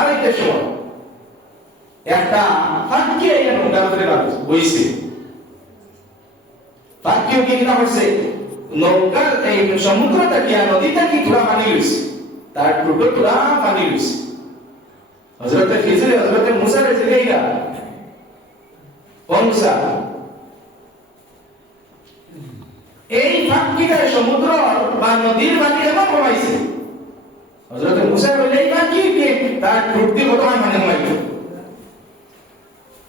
বাড়াইতে সময় একটা ফাঁকি এই নৌকার উপরে বইছে। ফাঁকিও কি না করছে, নৌকার এই সমুদ্রটা কি নদীটা কি থোড়া পানি লইছে, তার টুটো থোড়া পানি লইছে। হযরতে খিজির হযরতে মুসা রে জিগাইলা, ও মুসা এই ফাঁকিটা সমুদ্র বা নদীর পানি এমন কমাইছে। হযরতে মুসা বলে এই ফাঁকি কি তার টুটি কত মানে কমাইছে।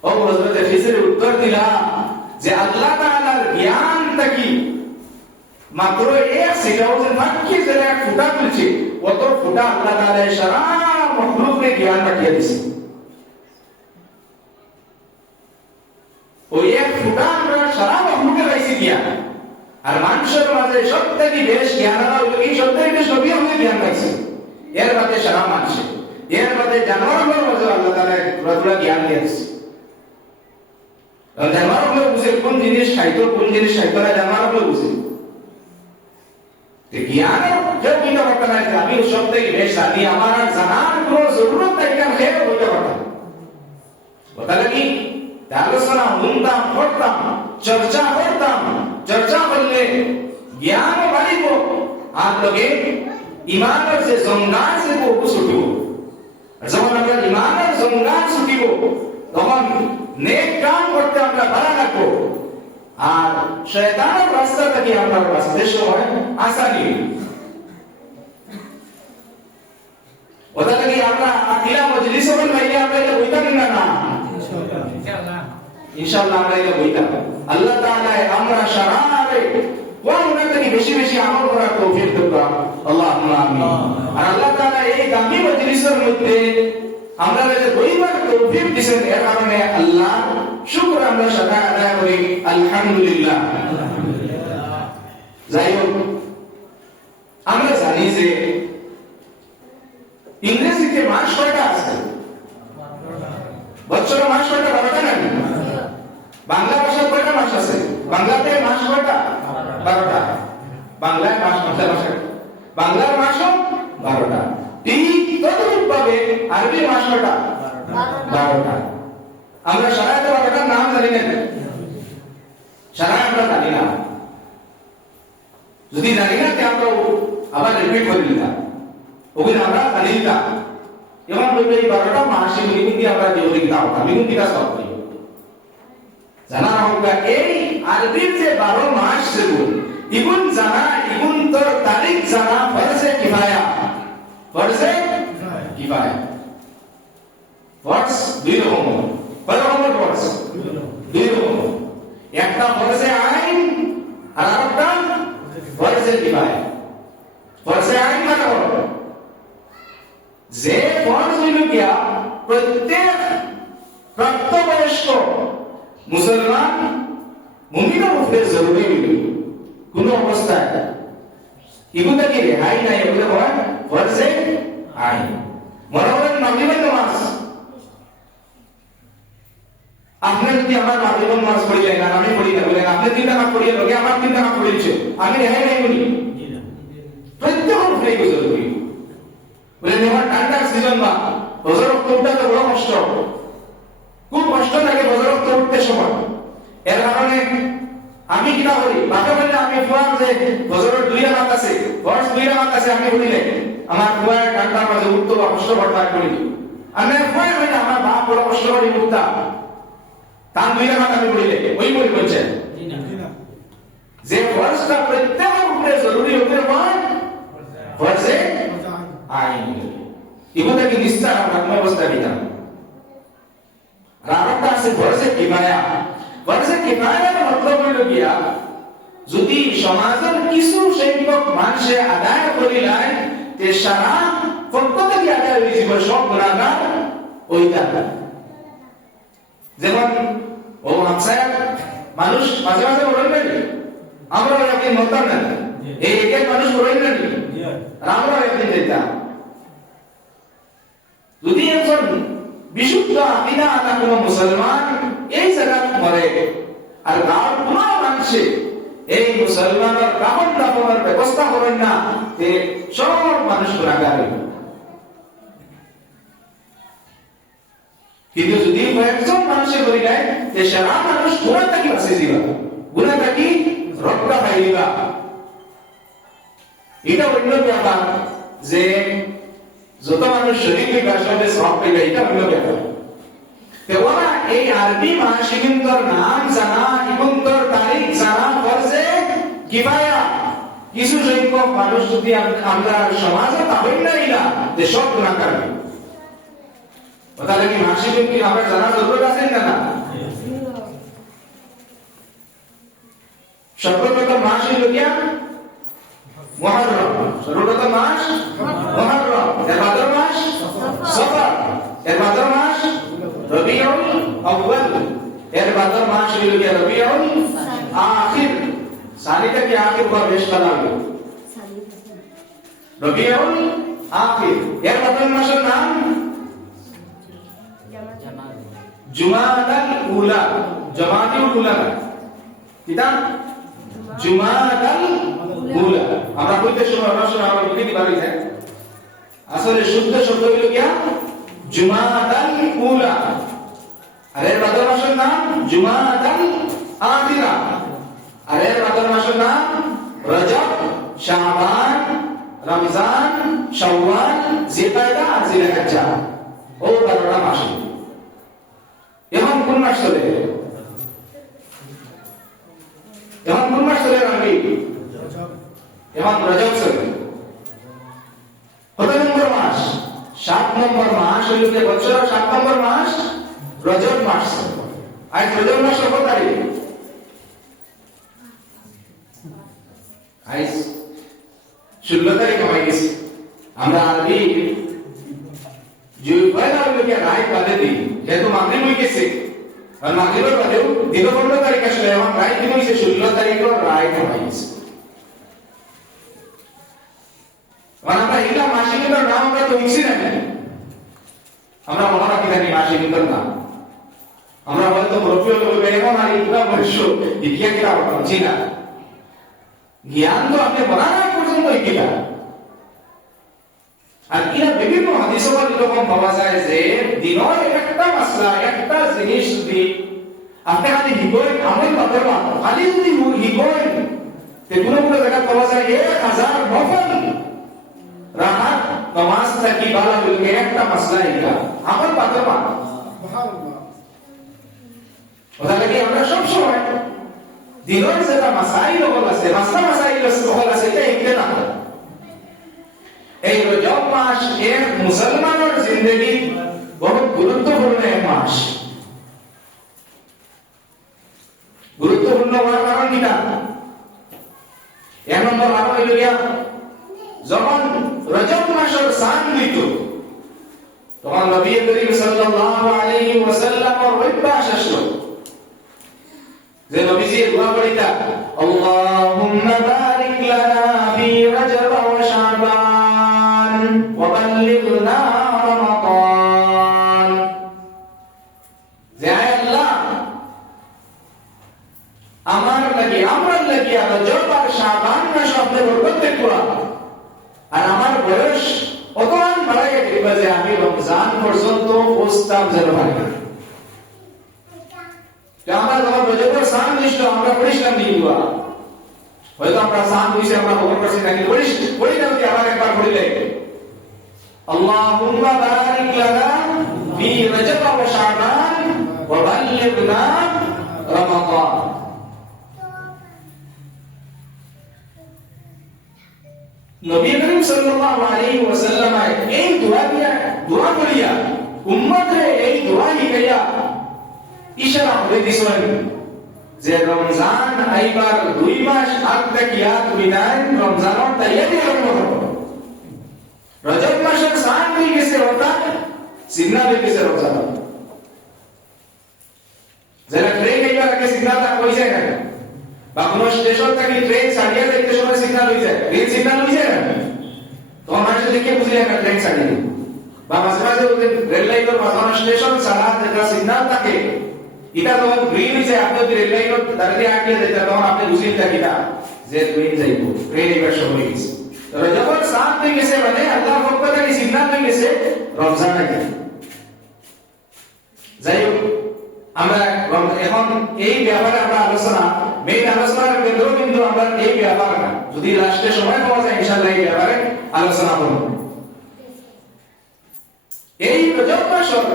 ও হযরতে খিজির উত্তর দিলা যে আল্লাহ তাআলার জ্ঞানটা কি মাত্র এক সেকেন্ড ফাঁকি যেটা এক ফুটা তুলছে, অত ফুটা আল্লাহ তাআলা সারা মখলুককে জ্ঞান পাঠিয়ে দিয়েছে। ওই এক ফুটা আমরা সারা মখলুকে পাইছি জ্ঞান। আর মানুষের মাঝে সবথেকে বেশ জ্ঞান হলো এই সবথেকে বেশ নবী আমাদের জ্ঞান পাইছে। এর বাদে সারা মানুষ, এর বাদে জানোয়ারের মাঝে আল্লাহ তাআলা পুরো জ্ঞান দিয়েছে। জানোয়ারগুলো বুঝে কোন জিনিস খাইতো কোন জিনিস খাইতো না, জানোয়ারগুলো বুঝে। জ্ঞানের কেউ বইতে পারত না যে আমি সব থেকে বেশ জানি, আমার আর জানার কোনো জরুরত নাই, কেন খেয়ে বইতে পারতাম। কথা লাগি আলোচনা শুনতাম, পড়তাম, চর্চা করতাম। চর্চা করলে জ্ঞানও বাড়িব, আর লগে ইমানের যে জঙ্গাল সে বহু ছুটিব। যখন আমরা ইমানের জঙ্গাল ছুটিব তখন নেক কাম করতে আমরা ভালো লাগবো, আর শয়তানের রাস্তা থেকে আমরা বাঁচতে সময় আসানি। ওটা থেকে আমরা আকিলা মজলিস হবেন ভাইয়া, আমরা এটা বইতাম না না ইনশাআল্লাহ আমরা এটা বইতাম। আল্লাহ তাআলা আমরা সারারে কোরআন থেকে বেশি বেশি আমল করার তৌফিক দান। আল্লাহুম্মা আমিন। আর আল্লাহ তাআলা এই দামি মজলিসের মধ্যে আমরা যে বইবার তৌফিক দিয়েছেন, এর কারণে আল্লাহ শুকর আমরা সদা আদায় করি আলহামদুলিল্লাহ। যাই হোক, আমরা জানি যে ইংরেজিতে মাস কয়টা আছে? বছরের মাস কয়টা? 12টা নাকি? বাংলা ভাষার কয়টা মাস আছে? বাংলাতে মাস কয়টা? 12টা। বাংলায় মাস বাংলার মাসও 12টা। ঠিক তদ্রূপ ভাবে আরবি মাস কয়টা? 12টা। আমরা সারা 12টার নাম জানি না, সারা আমরা জানি না। যদি জানি না তে আমরা আবার রিপিট করে দিলাম, ওগুলো আমরা জানি না। যেমন বলবে এই 12টা মাস এগুলি কিন্তু আমরা দেবলিক দাও, আমি কিন্তু এটা সব করি জানা হোক। এই আরবির যে 12 মাস যেগুলো ইগুন জানা, ইগুন তোর তারিখ জানা ফরজে কিফায়া। ফরজে কিফায়া ফরজ দুই রকম। কয় রকমের ফরজ? দুই রকম। একটা ফরজে আইন আর আরেকটা ফরজে কিফায়া। ফরজে আইন মানে হলো যে ফরজ হইল গিয়া প্রত্যেক প্রাপ্তবয়স্ক মুসলমান মুমিনের উপরে জরুরি হইল কোন অবস্থায় এগুলো কি রেহাই নাই, এগুলো হয় ফরজে আইন। মনে করেন মাগরিবের নামাজ, আপনি যদি আমার মাগরিবের নামাজ পড়িলেন আর আমি পড়ি না, বলেন আপনি 3 টাকা পড়িয়ে লোকে আমার 3 টাকা পড়িয়েছে, আমি রেহাই নাই বলি? প্রত্যেকের উপরে জরুরি। বলেন আমার ঠান্ডার সিজন বা ফজর ওয়াক্ত উঠতে তো বড় কষ্ট, খুব কষ্ট লাগে ফজর ওয়াক্ত উঠতে সময়। এর কারণে আমি কিনা করি, বাকি বললে আমি ফুয়ার যে ফজরের 2 রাকাত আছে, ফরজ 2 রাকাত আছে, আমি বলিলে আমার ফুয়ার ঠান্ডার মাঝে উঠতে বা কষ্ট করতে করি। আমি ফুয়ার হইলে আমার বাপ বড় কষ্ট করে উঠতা, তার 2 রাকাত আমি বলিলে ওই বলি বলছেন যে ফরজটা প্রত্যেকের উপরে জরুরি হতে হয় ফরজে আইন। এগুলো কি নিস্তার আমরা কোন অবস্থা দিতাম। আর আরেকটা আছে ফরজে কিফায়া। ফরজে কিফায়ার মতলব হইল গিয়া যদি সমাজের কিছু সংখ্যক মানুষে আদায় করিলাই তে সারা প্রত্যেকে আদায় হয়ে যাব, সব গুনাহগার ওইটা। যেমন ও হামসায় মানুষ মাঝে মাঝে বলেন নাকি আমরা একদিন মরতাম না, এই এক মানুষ বলেন নাকি আমরা একদিন যেতাম। যদি একজন বিশুদ্ধ আকিদা আনা কোন মুসলমান এই জায়গায় মরে আর গাঁর কোন মানুষে এই মুসলমানের কাপন দাপনের ব্যবস্থা করেন না, সব মানুষ গুনাহগার হইবে। কিন্তু যদি কয়েকজন মানুষে করি যায় যে সারা মানুষ গুনাহ থাকি বাঁচে দিবা, গুনাহ থাকি রক্ষা পাইবা, এটা অন্য ব্যাপার। যে যত মানুষ শরীর বিকাশে সব পাইবে, এটা অন্য ব্যাপার। ওরা এই আরবি মাস ইগুন্তর নাম জানা, ইগুন্তর তারিখ জানা ফরজে কিফায়া। কিছু সংখ্যক মানুষ যদি আমরা সমাজে পাবেন না এরা যে সব গুনাহ করবে, তাহলে কি মাস ইগুন কি আমরা জানা জরুরত আছে না? না। সর্বপ্রথম মাস হইল কি? মুহররম। সর্বপ্রথম মাস মুহররম, এর বাদর মাস সফর, এর বাদর মাস রবিউল আউয়াল, এর বাদর মাস হইল কি? রবিউল আখির। সানিটা কি আখির বা বেশ লাগবে? রবিউল আখির। এর বাদর মাসের নাম জুমাদাল উলা। জামাতুল উলা কিটা? জুমাদাল উলা। আমরা কইতে সময় আমরা লিখে দিই পারি না, আসলে শুদ্ধ শব্দ হলো কি? জুমাদাল উলা। আর এর বাদর মাসের নাম জুমাদাল আখিরা। আর এর বাদর মাসের নাম রজব, শাবান, রমজান, শাওয়াল, জিলকাদা আর জিলহজ্জা। ও 12টা মাস। এখন কোন মাস চলে? এখন কোন মাস চলে? রবি। এখন রজব চলে। কত নম্বর মাস? 7 নম্বর মাস হইল যে বছরের 7 নম্বর মাস রজব মাস। আজ রজব মাস কত তারিখ? আজ 16 তারিখ হয়ে গেছে। আমরা আরবি যে পয়লা হইল কি রাত বাদে দিন, যেহেতু মাগরিব হয়ে গেছে, আর মাগরিবের বাদেও দিন 15 তারিখ আসলে এখন রাত দিন হইছে 16 তারিখের রাত হয়ে গেছে। আমরা এটা মাসিকের নাম আমরা তো লিখছি না, আমরা মনে রাখি জানি মাসিকের নাম। আমরা হয়তো রফিউল বলবে এমন আর ইতনা বর্ষ ইতিহা কিরা বলছি না, জ্ঞান তো আপনি বলার পর্যন্ত ইতিহা। আর এরা বিভিন্ন হাদিসে এরকম পাওয়া যায় যে দিনের একটা মাসলা, একটা জিনিস যদি আপনি খালি হিগোয়েন আমল না করবেন, খালি যদি হিগোয়েন তে কোনো কোনো জায়গা পাওয়া যায় 1000 নফল রাহাত নামাজ থাকি বালা বলকে একটা মাসলা এটা আমল পাতে পান। সুবহানাল্লাহ। ওটা লাগি আমরা সব সময় দিনের যেটা মাসাইল হল আছে, মাসাইল হল আছে, এটা একটা না। এই রজব মাস এক মুসলমানের জিন্দগি বড় গুরুত্বপূর্ণ এক মাস। গুরুত্বপূর্ণ হওয়ার কারণ কিনা? এক নম্বর কারণ হইল গিয়া যখন রজব মাসের সান দিত তখন নবী করিম সাল্লাল্লাহু আলাইহি ওয়াসাল্লামের অভ্যাস আসলো যে নবীজি দোয়া করিতা, আল্লাহুম্মা বারিক লানা ফি রজব ওয়া শাবান ওয়া বাল্লিগনা রমাদান। যে আল্লাহ আমার লাগি আমরার লাগি রজব আর শাবান মাস আপনি বরকত করা, আর আমার বয়স অতমান বাড়াইয়া দিবা যে আমি রমজান পর্যন্ত পৌঁছতাম যেন পারি না। আমরা যখন রজবের সান নিশ্চয় আমরা পড়িছিলাম দিবা, হয়তো আমরা সান হইছে আমরা খবর পাচ্ছি নাকি পড়ি না, আবার একবার পড়িলে আল্লাহুম্মা বারিক লানা ফি রজব ওয়া শাবান ওয়া বাল্লিগনা রমাদান। নবী করিম সাল্লাল্লাহু আলাইহি ওয়াসাল্লাম এই দোয়া করিয়া উম্মতরে এই দোয়া শিখাইয়া ইশারা করে দিছেন যে রমজান আইবার 2 মাস আগ থাকিয়া তুমি নাই রমজানের তৈয়ারি আরম্ভ করো। রজব মাসের সান হয়ে গেছে, অর্থাৎ সিগন্যাল হয়ে গেছে রমজান। যারা ট্রেন আইবার আগে সিগন্যালটা কই যায় না, বা কোনো স্টেশন থেকে ট্রেন ছাড়িয়ে যাইতে সময় সিগন্যাল হয়ে যায়, গ্রিন সিগন্যাল হয়ে যায় না, তখন মানুষ দেখে বুঝে যায় না ট্রেন ছাড়িয়ে। বা মাঝে মাঝে রেল লাইনের মাঝখানে স্টেশন ছাড়া যেটা সিগন্যাল থাকে এটা তখন গ্রিন হয়ে যায়, আপনি যদি রেল লাইনের দাঁড়িয়ে আটকে যেতে তখন আপনি বুঝিয়ে থাকি না যে ট্রেন যাইব, ট্রেন এবার সময় গেছে। যখন সাত হয়ে গেছে মানে আল্লাহর পক্ষ থেকে সিগন্যাল হয়ে গেছে রমজান আগে। আমরা এখন এই ব্যাপারে আমরা মেইন আলোচনার কেন্দ্র কিন্তু আমরা এই ব্যাপার না, যদি লাস্টে সময় পাওয়া যায় ইনশাআল্লাহ এই ব্যাপারে আলোচনা করব। এই রজব মাসের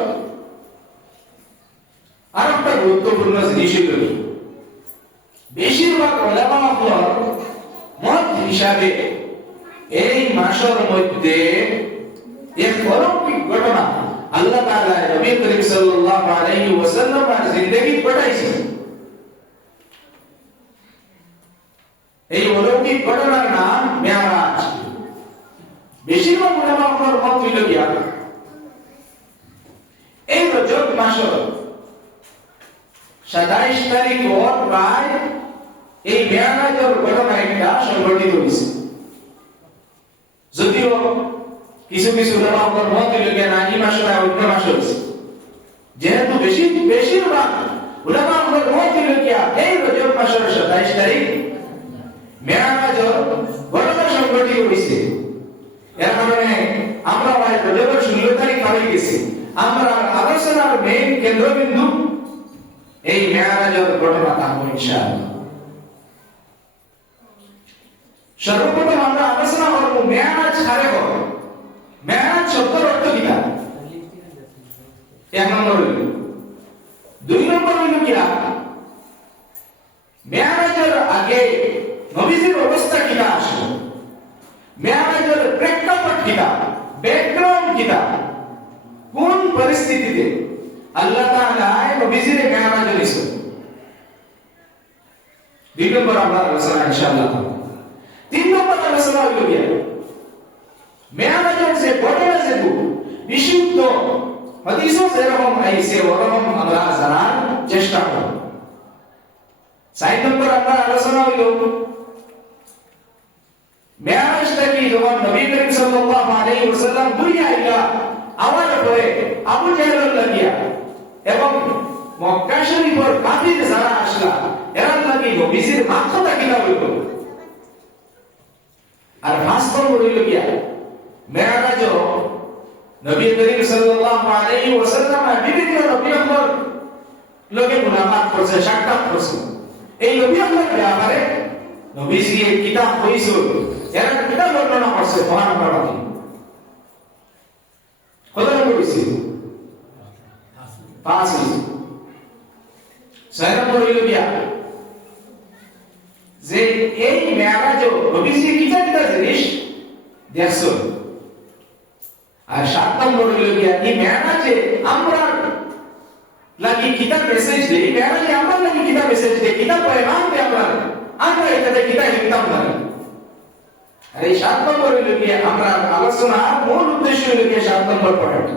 আর একটা গুরুত্বপূর্ণ জিনিস হল বেশিরভাগ উলামাগণ মত হিসাবে এই মাসের মধ্যে এক অলৌকিক ঘটনা আল্লাহ তাআলা নবী করিম সাল্লাল্লাহু আলাইহি ওয়াসাল্লামের জিন্দেগি ঘটাইছেন। এই অলৌকিক ঘটনার নাম মেরাজ। বেশিরভাগ উলামাগণ মত হইল কি এই রজব মাসের 27 তারিখ প্রায় এই মেরাজের ঘটনা একটা সংঘটিত হয়েছে। যদিও কিছু কিছু উলামাগণ মত হইল কি না এই মাসে না অন্য মাসে হয়েছে, যেহেতু বেশিরভাগ উলামাগণ মত হইল কি এই রজব মাসের 27 তারিখ মেরাজের ঘটনা সংঘটিত হয়েছে। এর কারণে আমরা রজবের 16 তারিখ পাই গেছি। আমরা আলোচনার মেইন কেন্দ্রবিন্দু এই মেরাজের ঘটনা থাকবো ইনশাআল্লাহ। সর্বপ্রথম আমরা আলোচনা করব মেরাজ কারে বলে। মেরাজ শব্দের অর্থ কি? এক নম্বর হইল। দুই নম্বর হইল কি মেরাজের আগে নবীজির অবস্থা কি আসলো, মেরাজের প্রেক্ষাপট কি, ব্যাকগ্রাউন্ড কি, কোন পরিস্থিতিতে আল্লাহ তাআলা নবীজির মেরাজ দিয়েছেন। দুই নম্বর আমরা আলোচনা ইনশাআল্লাহ। তিন নম্বর আলোচনা হইল কি মেরাজের যে ঘটনা যেগুলো বিশুদ্ধ হাদিসে যেরকম আইছে ওরকম আমরা জানার চেষ্টা করব। চার নম্বর আমরা আলোচনা হইল মেরাজটা কি যখন নবী করিম সাল্লাল্লাহু আলাইহি ওয়াসাল্লাম দুনিয়ায় আওয়ার পরে আবু জাহল লাগিয়া এবং মক্কা শরীফের কাফির যারা আসলা এরা লাগি নবীজির মাথাটা কিনা হইল। আর পাঁচ নম্বর হইল কি মেরাজ নবী করিম সাল্লাল্লাহু আলাইহি ওয়াসাল্লাম বিভিন্ন নবীগণের লোকে মুলাকাত করছে, সাক্ষাৎ করছে। এই নবীগণের ব্যাপারে নবীজি কিতাব হইছে, এরা কিতাব বর্ণনা করছে কোরআন পাঠে। কত নম্বর হইছে? 5 হইছে। 6 নম্বর হইল কি যে এই মেরাজ নবীজি কিতাব জিনিস দেখছো। আর 7 নম্বর হইল কি এই মেরাজে আমরা লাগি কিতাব মেসেজ দেই, মেরাজে আমরা লাগি কিতাব মেসেজ দেই, কিতাব পয়গাম দেই আমরা এটাতে কিতাব লিখতাম না। আর এই 7 নম্বর হইল কি আমরা আলোচনার মূল উদ্দেশ্য হইল কি 7 নম্বর পয়েন্ট।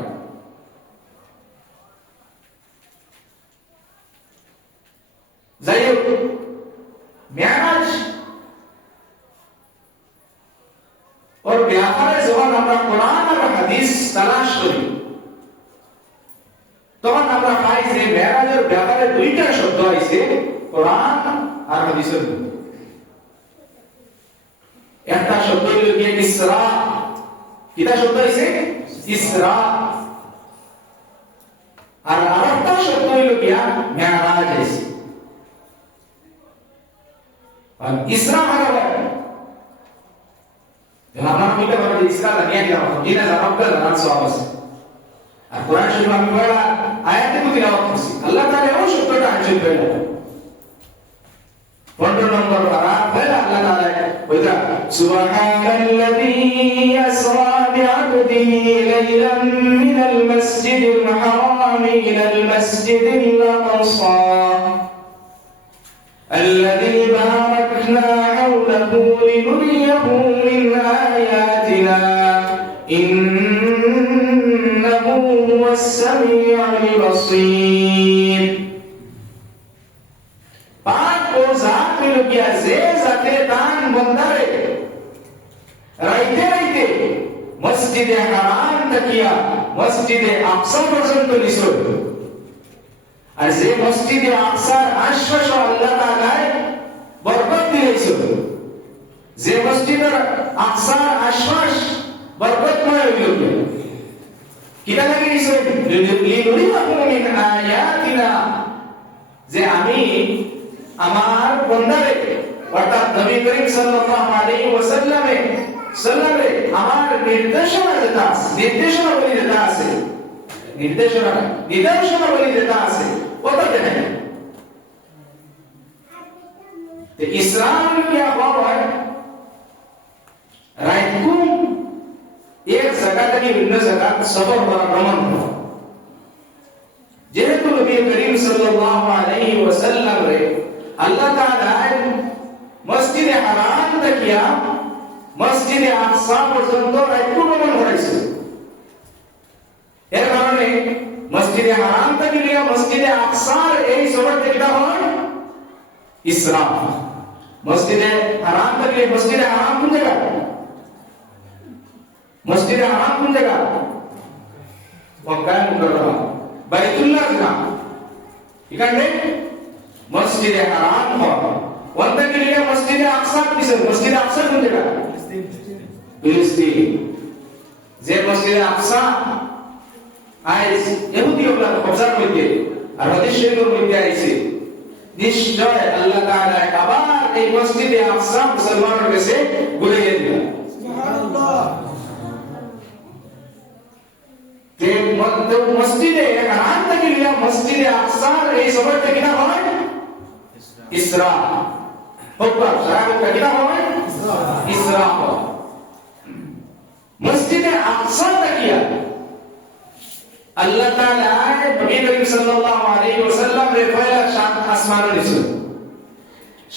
যাই হোক মেরাজ ওর ব্যাপারে যখন আমরা কোরআন আর হাদিস তালাশ করি তখন আমরা পাই যে মেরাজের ব্যাপারে দুইটা শব্দ আছে কোরআন আর হাদিসের মধ্যে। একটা শব্দ হইল কি ইসরা, কিটা শব্দ আছে ইসরা, আর আরেকটা শব্দ হইল কি মেরাজ আছে। আর ইসরা মানে আমরা কইতে পারবো ইসরা লাগিয়ে দিলাম, জিনা জানাবটা জানার সওয়াব আছে। আর কোরআন শরীফ আমি পড়া আয়াতে কো তিলাওয়াত করছি, আল্লাহ তাআলা ওই শব্দটা আনছেন কইলা 15 নম্বর পারা পয়লা আল্লাহ তাআলা কইতা সুবহানাল্লাযী ইয়াসরা বি'আবদিহি লাইলাম মিনাল মাসজিদিল হারাম ইলাল মাসজিদিল আকসা الذي باركنا حوله لنريه من آياتنا إنه هو السميع البصير। पाक को जात में लगिया जे जाते दान बंदारे राइते मस्जिद हराम तकिया मस्जिद अक्सा पर्यंत निसो। আর যে মসজিদে আকসার আশপাশ আল্লাহ তাআলা বরকত দিয়েছিল, যে মসজিদের আকসার আশপাশ বরকতময় হইল কিটা লাগে নিছে লিনুরিয়াকুম মিন আয়াতিনা যে আমি আমার বান্দারে অর্থাৎ নবী করিম সাল্লাল্লাহু আলাইহি ওয়াসাল্লামে আমার নির্দেশনা যেটা আছে নিদর্শনাবলী যেটা আছে ওটা দেখেন। তো ইসলাম क्या हुआ है रायकू एक जगह থেকে ভিন্ন জায়গা সফর করা ভ্রমণ করা যেহেতু নবী করিম সাল্লাল্লাহু আলাইহি ওয়াসাল্লাম রে আল্লাহ তাআলা মসজিদে হারাম থেকে মসজিদে আকসা পর্যন্ত রায়কু ভ্রমণ করেছে। এর কারণে মসজিদে হারাম থেকে নিয়ে মসজিদে আকসার এই সফরটা কি হয় ইসরা। মসজিদে হারাম থেকে মসজিদে হারাম কোন জায়গা? মসজিদে হারাম কোন জায়গা? মক্কা মুকাররমা বাইতুল্লাহ না এখানে মসজিদে হারাম হয়। ওখান থেকে নিয়ে মসজিদে আকসা কিসে? মসজিদে আকসা কোন জায়গা? ফিলিস্তিন। যে মসজিদে আকসা আইস ইহুদিওরা কবজার মধ্যে আর হাদিস শরীফের মধ্যে আইছে নিশ্চয় আল্লাহ তাআলা আবার এই মসজিদে আকসা মুসলমানদের কাছে ঘুরিয়ে দিলেন। সুবহানাল্লাহ। যে মসজিদে হারাম থেকে নিয়ে মসজিদে আকসার এই সফরটা কিনা হয় ইসরা। হোকবার সারাটা কিনা হয় ইসরা। মসজিদে আকসা থেকে আল্লাহ তাআলা নবী করিম সাল্লাল্লাহু আলাইহি ওয়াসাল্লাম রে পয়লা সাত আসমান দিয়েছেন।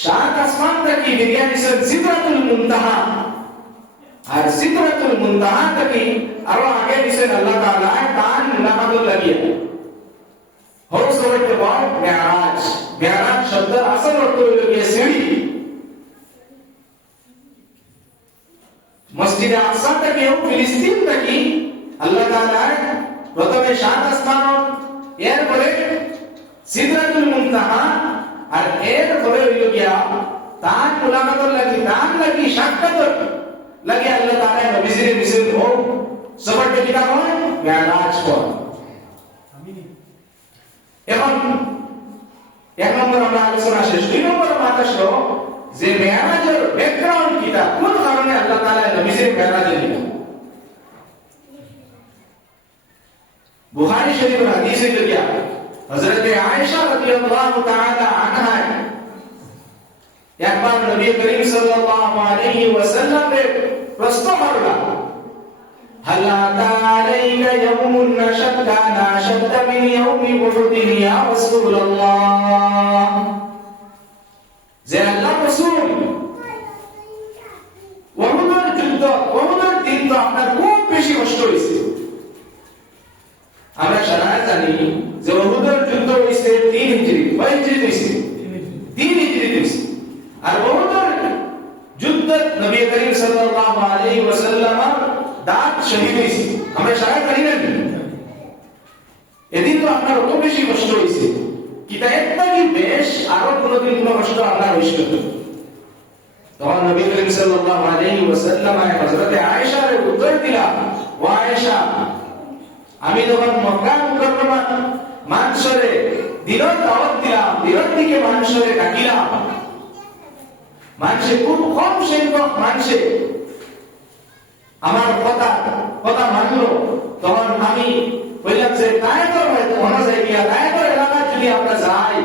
সাত আসমান থেকে বিরিয়া দিয়েছেন সিদরাতুল মুনতাহা। আর সিদরাতুল মুনতাহা থেকে আরো আগে দিয়েছেন আল্লাহ তাআলা কান নামাদুল লাগিয়া। হরস করতে বল মেরাজ। মেরাজ শব্দ আসল অর্থ হলো কি সিঁড়ি। মসজিদে আকসা থেকে ফিলিস্তিন থেকে আল্লাহ তাআলা প্রথমে সাত আসমান এরপরে সিদরাতুল মুনতাহা আর এরপরে হইল গিয়া তার মুলাকাতের লাগি সাক্ষাৎ লাগি আল্লাহ তাআলা নবীজির মিশন ও সফরটা কিনা হয় মেরাজ হয়। এখন এক নম্বর আমরা আলোচনা শেষ। দুই নম্বর মাথা আসলো যে মেরাজের ব্যাকগ্রাউন্ড কিটা, কোন কারণে আল্লাহ তাআলা নবীজির মেরাজে দিলেন। बुखारी शरीफ में हदीस है जो क्या हजरत आयशा रज़ियल्लाहु ताआला अन्हा एक बार नबी करीम सल्लल्लाहु अलैहि वसल्लम ने प्रश्न करला हल अता अलैका यौमुन नशद्दा नशद्दा मिन यौमि उहुद या रसूलल्लाह। যে আল্লাহ রাসূল উহুদের দিন তো আপনার খুব বেশি কষ্ট হয়েছে। আমরা সারা জানি যে উহুদের যুদ্ধ হইছে 3 হিজরি। কয় হিজরি হইছে? 3 হিজরি হইছে। আর উহুদের যুদ্ধ নবী করিম সাল্লাল্লাহু আলাইহি ওয়াসাল্লাম দাঁত শহীদ হইছে। আমরা সারা জানি না এদিন তো আপনার কত বেশি কষ্ট হইছে। কিটা একটা কি বেশ আরো কোনদিন কোনো কষ্ট আপনার হইছে? তখন নবী করিম সাল্লাল্লাহু আলাইহি ওয়াসাল্লাম হযরত আয়েশার উত্তর দিলা, ও আয়েশা আমি যখন মক্কা মুকাররমা মানুষরে দিনের দাওয়াত দিলাম, দিনের দিকে মানুষরে ডাকিলাম, মানুষে খুব কম সংখ্যক মানুষে আমার কথা মানলো। তখন আমি বললাম যে তায়েফের হয়তো মনে যায় গিয়া তায়েফের এলাকায় যদি আমরা যাই,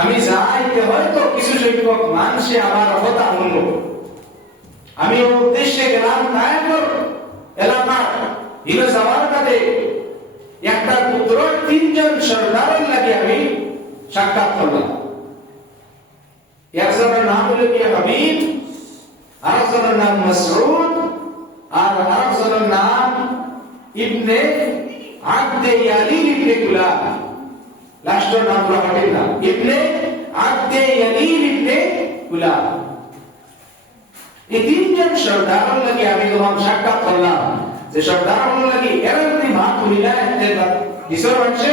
আমি যাইতে হয়তো কিছু সংখ্যক মানুষে আমার কথা শুনলো। আমি উদ্দেশ্যে গেলাম তায়েফের এলাকা। ইনো যাওয়ার কাছে একটা পুত্র 3 জন সর্দারের লাগে আমি সাক্ষাৎ করলাম। একজনের নাম হলো কি হাবিব, আরেকজনের নাম মাসউদ, আর আরেকজনের নাম ইবনে আবদে ইয়ালিল ইবনে কুলাব। লাস্টের নাম রাখেন না, ইবনে আবদে ইয়ালিল ইবনে কুলাব। এই 3 জন সর্দারের লাগে আমি যখন সাক্ষাৎ করলাম, যে সর্দার হলো লাগি এরা যদি ভাত করিলা একটা দিশর হচ্ছে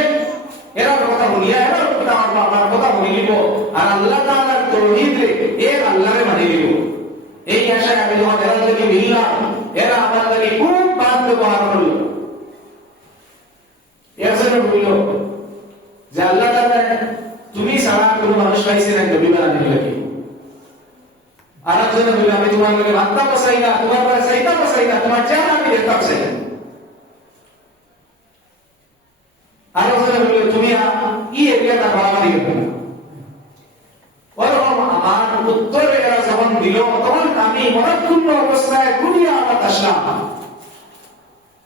এরা কথা বলিয়া এরা কথা আমার কথা বলি নিব আর আল্লাহ তাআলার তাওহীদে এক আল্লাহরে মানি নিব। এই আশায় আমি যখন এরা লাগি মিললাম, এরা আমার লাগি খুব বাদ ব্যবহার করল। একজনে বলল যে আল্লাহ তাআলা তুমি ছাড়া কোনো মানুষ পাইছে না নবী বানানোর লাগে আর একজন বলে আমি তোমার লগে ভাতটা বসাই না তোমার লগে সাইতা বসাই না তোমার জান আমি দেখতাম চাই আর একজন বলে তুমি ই এরিয়াটা বাড়াবাড়ি করবে না ওরকম আমার উত্তরে এরা যখন দিল তখন আমি মনক্ষুণ্ণ অবস্থায় ঘুরিয়ে আবার আসলাম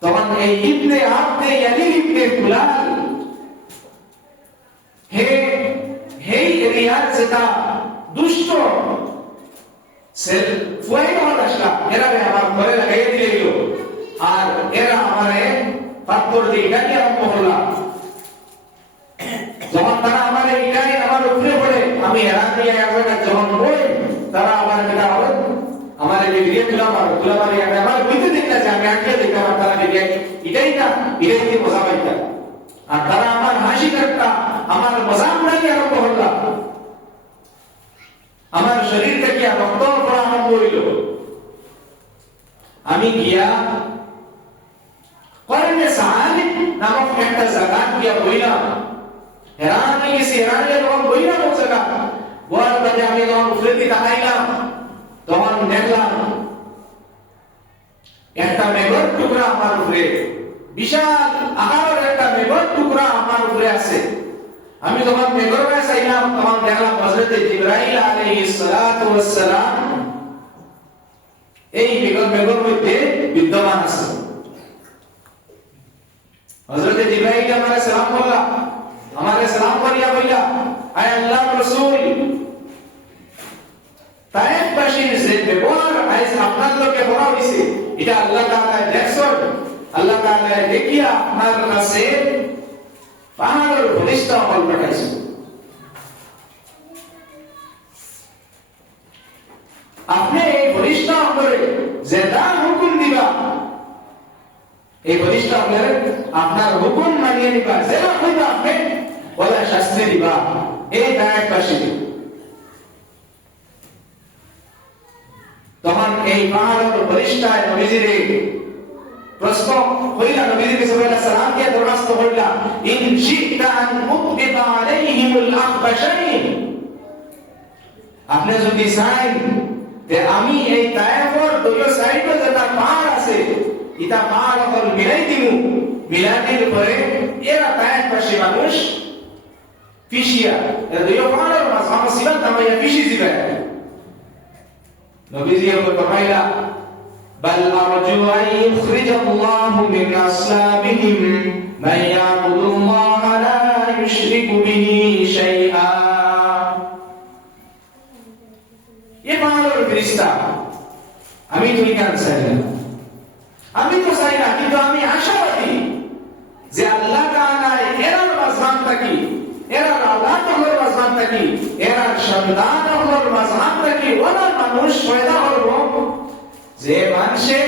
তখন এই ইবনে আবদে ইয়ালিল ইবনে ফুলাল হে এরিয়ার যেটা দুষ্ট সেল ফুয়াই আমার আসলাম এরা আমার ঘরে লাগাই দিয়ে দিল আর এরা আমারে পাথর দিয়ে গাড়ি আরম্ভ করলাম যখন তারা আমার এই গাড়ি আমার উপরে পড়ে আমি হেরান দিয়ে একবার যখন বই তারা আমার যেটা হবে আমার এই ভিডিও তুলা মারি আমার বইতে দেখতেছে আমি আগে দেখতাম তারা ভিডিও এটাই না এটাই কি মজা পাইতা আর তারা আমার হাসি ঠাট্টা আমার মজাক উড়াই আরম্ভ করলাম আমার শরীর থেকে রক্ত পড়া আরম্ভ হইল আমি গিয়া কর্মে সাহালিক নামক একটা জায়গা গিয়া বইলাম হেরান হয়ে গেছি হেরান হয়ে যখন বইলাম ও জায়গা বলার পরে আমি যখন উপরে দিয়ে তাকাইলাম তখন দেখলাম একটা মেঘর টুকরা আমার উপরে বিশাল আকারের একটা মেঘর টুকরা আমার উপরে আছে আমি যখন মেঘর গায়ে চাইলাম তখন দেখলাম হযরত জিবরাইল আলাইহিস সালাতু ওয়াস সালাম এই মেঘর মধ্যে বিদ্যমান আছে হযরত জিবরাইল আমারে সালাম করলা আমারে সালাম করিয়া বইলা আয় আল্লাহর রাসূল তায়েফবাসীর যে ব্যবহার আজ আপনার লোকে বলা হইছে এটা আল্লাহ তাআলা দেখছেন আল্লাহ তাআলা দেখিয়া আপনার কাছে পাহাড়ের ফেরেশতা আমল পাঠাইছে আপনি এই ফেরেশতা আমলে যেটা হুকুম দিবা এই ফেরেশতা আমলে আপনার হুকুম মানিয়ে নিবা যেটা কইবা আপনি ওলা শাস্তি দিবা এই তায়েফবাসী তখন এই পাহাড়ের ফেরেশতায় নবীজিরে প্রশ্ন হইলা নবীজি সাল্লাল্লাহু আলাইহি সাল্লাম কে দরখাস্ত হইলা ইন শিতা আন মুকবিতা আলাইহিমুল আখবাশাইন আপনি যদি চান যে আমি এই তায়েফের দুই সাইডে যেটা পাহাড় আছে এটা পাহাড় অকল মিলাই দিমু মিলাদির পরে এরা তায়েফবাসী মানুষ ফিশিয়া এরা দুই পাহাড়ের মাঝে আমার সিবাত আমায় ফিশি দিবে নবীজি ফরমাইলা بل أرجو أن يخرج الله من أصلابهم من يعبد الله لا يشرك به شيئا ये पागल फरिश्ता আমি তুই কেন চাই না আমি তো চাই না কিন্তু আমি আশাবাদী যে আল্লাহ তাআলা এরার মাঝখান থাকি এরার আওলাদ হলোর মাঝখান থাকি এরার সন্তান হলোর মাঝখান থাকি ওরা মানুষ পয়দা হলো যে মানুষে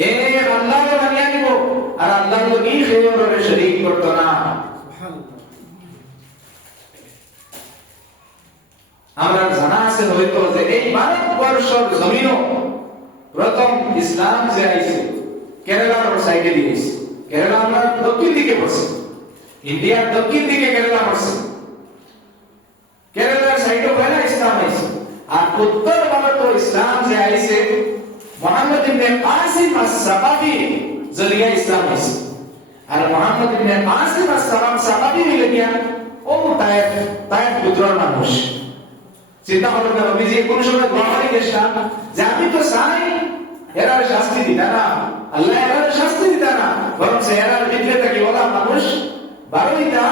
এ আল্লাহকে মানিয়ে নিব আর আল্লাহর লগি খেয়রে শরীক করত না আমরা জানা আছে হয়তো যে এই ভারতবর্ষের জমিনও প্রথম ইসলাম যে আইছে কেরালার সাইডে দিয়েছে কেরালা আমরা দক্ষিণ দিকে পড়ছে ইন্ডিয়ার দক্ষিণ দিকে কেরালা পড়ছে কেরালার সাইডে পয়লা ইসলাম আইছে আর উত্তর ভারত ইসলাম যে আইছে মুহাম্মদ ইবনে কাসিম আস-সাকাফি জরিয়া ইসলাম আইছে আর মুহাম্মদ ইবনে কাসিম আস-সাকাফি হইল গিয়া ও তায়েফ পুত্রর মানুষ চিন্তা করলেন নবীজি কোন সময় দোয়ারি গেছিলাম যে আমি তো চাই এরার শাস্তি দিতা না আল্লাহ এরার শাস্তি দিতা না বরং এরার ভিতরে থাকি ওরা মানুষ বারোইটা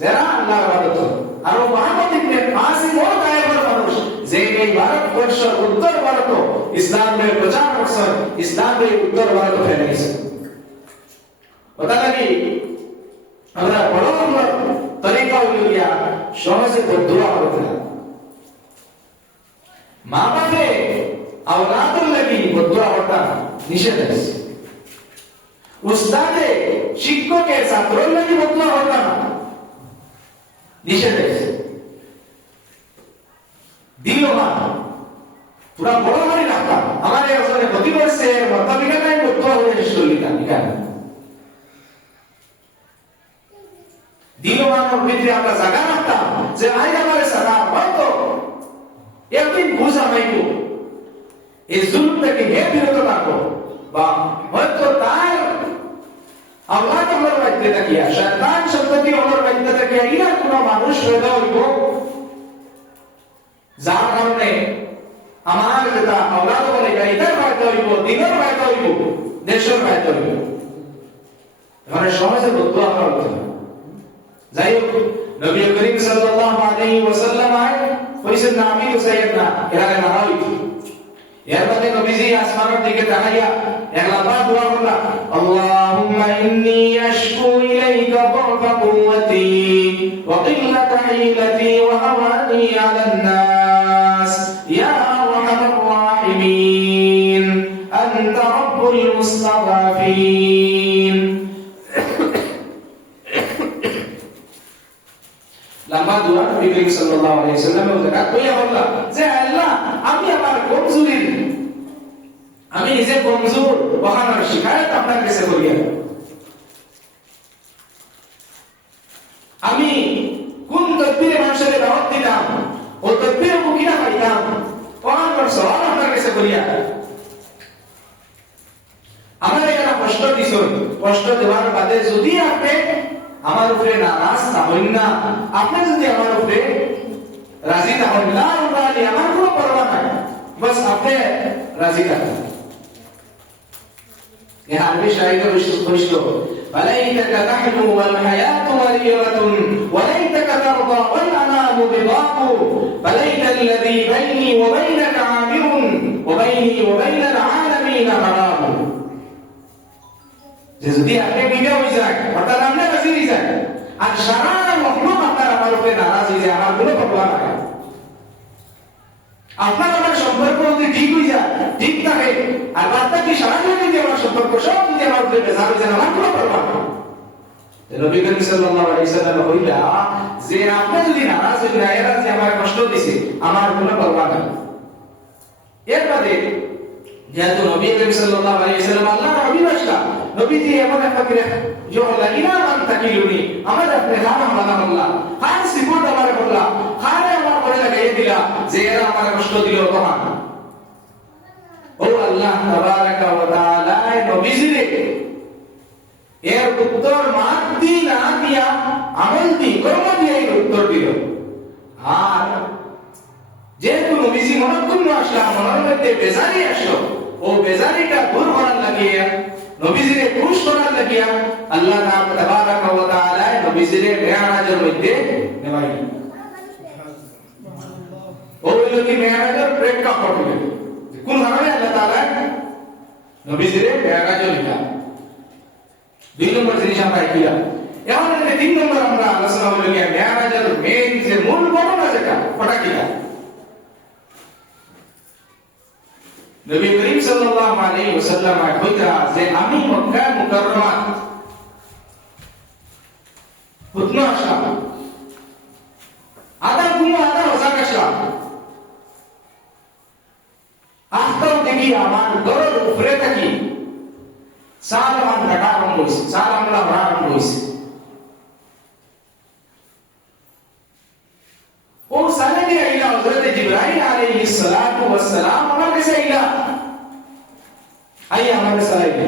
যারা আল্লাহর ইবাদত আর মুহাম্মদ ইবনে কাসিম ও তায়েফের মানুষ যে এই ভারতবর্ষের উত্তর ভারত ইসলামের প্রচার করছেন ইসলামের উত্তর ভারত ফেলে গেছে কথা লাগি আমরা বড় তরিকা হইল গিয়া সহজে দোয়া করতে না মা বাপে আওলাদের লাগি দোয়া করতে নিষেধ আছে উস্তাদে শিক্ষকে ছাত্রের লাগি দোয়া করতে নিষেধ আছে দিলওয়ান পুরা বড় করে রাখতাম আমাদের আসলে প্রতি বছর মতাবিকায় দোয়া হয়ে চলিতাম এখানে দিলওয়ানের ভিতরে আমরা জায়গা রাখতাম যে আই আমারে সারা হয়তো একদিন বুঝা মাইকো এই জুলুম থেকে হে বিরত থাকো বা হয়তো তার আল্লাহ আমার বাড়িতে থাকিয়া শয়তান সন্ততি আমার বাড়িতে থাকিয়া ইরা কোন মানুষ হইতে হইব যার কারণে আমার যেটা আওলাদ বলে গাইতার ফায়দা হইব দিনের ফায়দা হইব দেশের ফায়দা হইব মানে সমাজে বদলা করা হতো না যাই হোক নবী করিম সাল্লাল্লাহু আলাইহি ওয়াসাল্লাম আয় কইছেন না আমি তো সাইয়েদ না এরা না হইতো এর মধ্যে নবীজি আসমানের দিকে তাকাইয়া একবার দোয়া করলেন আল্লাহুম্মা ইন্নী আশকু ইলাইকা দা'ফা কুওয়াতি ওয়া কিল্লাতা হিলাতি ওয়া হাওয়ানি আলান নাস ইয়া আরহামার রাহিমিন আনতা রাব্বুল মুস্তাদাফিন লম্বা দোয়া নবী করিম সাল্লাল্লাহু আলাইহি ওয়াসাল্লাম ওটা কইয়া বললা যে আল্লাহ আমি আমার কমজোরি আমি নিজে কমজোর ওখানের শিকায়ত আপনার কাছে করিয়া আমি কোন তকবীরে মানুষের দাওয়াত দিতাম ও তকবীরে মুকিনা পাইতাম ওখানের সওয়াল আপনার কাছে করিয়া আমার এখানে কষ্ট দিছেন কষ্ট দেওয়ার বাদে যদি আপনি আমার উপরে নারাজ না হইন না আপনি যদি আমার উপরে রাজি না হন না আমার কোনো পরোয়া নাই বাস আপনি রাজি থাকুন يا عربي شايفه بشلو فليتك تحلو والحياة مريرة وليتك ترضى والأنام بضاق فليت الذي بيني وبينك عامر وبيني وبين العالمين حرام যদি আপনি বিয়ে হয়ে যায় অর্থাৎ আপনি রাজি হয়ে যায় আর সারা মখলুক আপনার আমার উপরে নারাজ হয়ে যায় আমার কোনো প্রবলেম নাই আপনার আমার সম্পর্ক যদি ঠিক হয়ে যায় ঠিক থাকে আর বার্তা কি সারা যদি আমার সম্পর্ক সব যদি আমার উপরে বেজার হয়ে যায় আমার কোনো প্রবলেম নাই নবী করিম সাল্লাল্লাহু আলাইহি ওয়াসাল্লাম কইলা যে আপনি যদি নারাজ হয়ে যায় এরা যে আমার কষ্ট দিছে আমার কোনো প্রবলেম নাই এর বাদে যেহেতু নবী করিম সাল্লাল্লাহু আলাইহি ওয়াসাল্লাম আল্লাহর হাবিব আসলা নবীজি এমন একটা করে যে লাগিনা মান তাকিলুনি আমার আপনি খানা মানা আল্লাহ খান সিবুত আমারে বললা খানে আমার করে লাগাই দিলা যে এরা আমার কষ্ট দিল তখন ও আল্লাহ তাবারাকা ওয়া তাআলা নবীজি রে এর উত্তর মাতি না দিয়া আমল দি কর্ম দিয়ে এর উত্তর দিল আর যেহেতু নবীজি মনক্ষুণ্ণ আসলা মনের মধ্যে বেজারি আসলো ও বেজারিটা দূর করার লাগিয়া নবীজিরে খুশ করার লাগিয়া আল্লাহ তাবারাকা ওয়া তাআলা নবীজিরে মেরাজের মধ্যে নেবাই ও লোকে মেরাজের প্রেক্ষাপট হলো কোন কারণে আল্লাহ তাআলা নবীজিরে মেরাজের নিলা দুই নম্বর জিনিস আমরা কিয়া এখন এই তিন নম্বর আমরা আলোচনা হলো কি মেরাজের মেইন যে মূল ঘটনা যেটা ওটা কিয়া নবী করিম সাল্লাল্লাহু আলাইহি ওয়াসাল্লাম কইরা যে আমি মক্কা মুকাররমা হুতনা আসলাম আদা ওজা আসলাম আস্তাও দেখি আমার দরদ উপরে থাকি সালাম ঘটা আরম্ভ হইছে সালাম আরম্ভ হইছে ও সালামে আইলা হযরত জিবরাইল আলাইহিস সালাতু ওয়াস সালাম আমার কাছে আইলা আইয়া আমার কাছে আইলা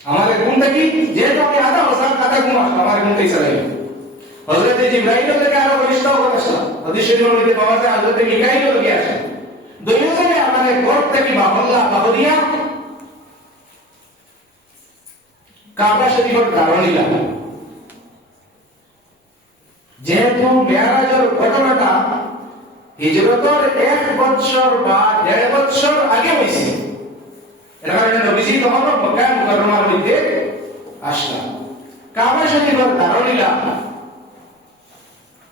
আমারে ঘুম থেকে যেহেতু আমি আধা ওসান কথা ঘুম আসলো আমার ঘুম থেকে চালাই হযরত জিবরাইল থেকে আরো বলিষ্ঠ কথা আসলাম হাদিস শরীফের মধ্যে পাওয়া যায় হযরত মিকাইল লোকে আসে দুইজনে আমাদের ঘর থেকে বাহরিয়া কাবা শরীফের কারণিলা যেহেতু মেরাজের ঘটনাটা হিজরতের 1 বছর বা 1.5 বছর আগে হইছে এর কারণে নবীজি তখন মক্কা মুকাররমার মধ্যে আসলেন কাবা শরীফের ধারণিলা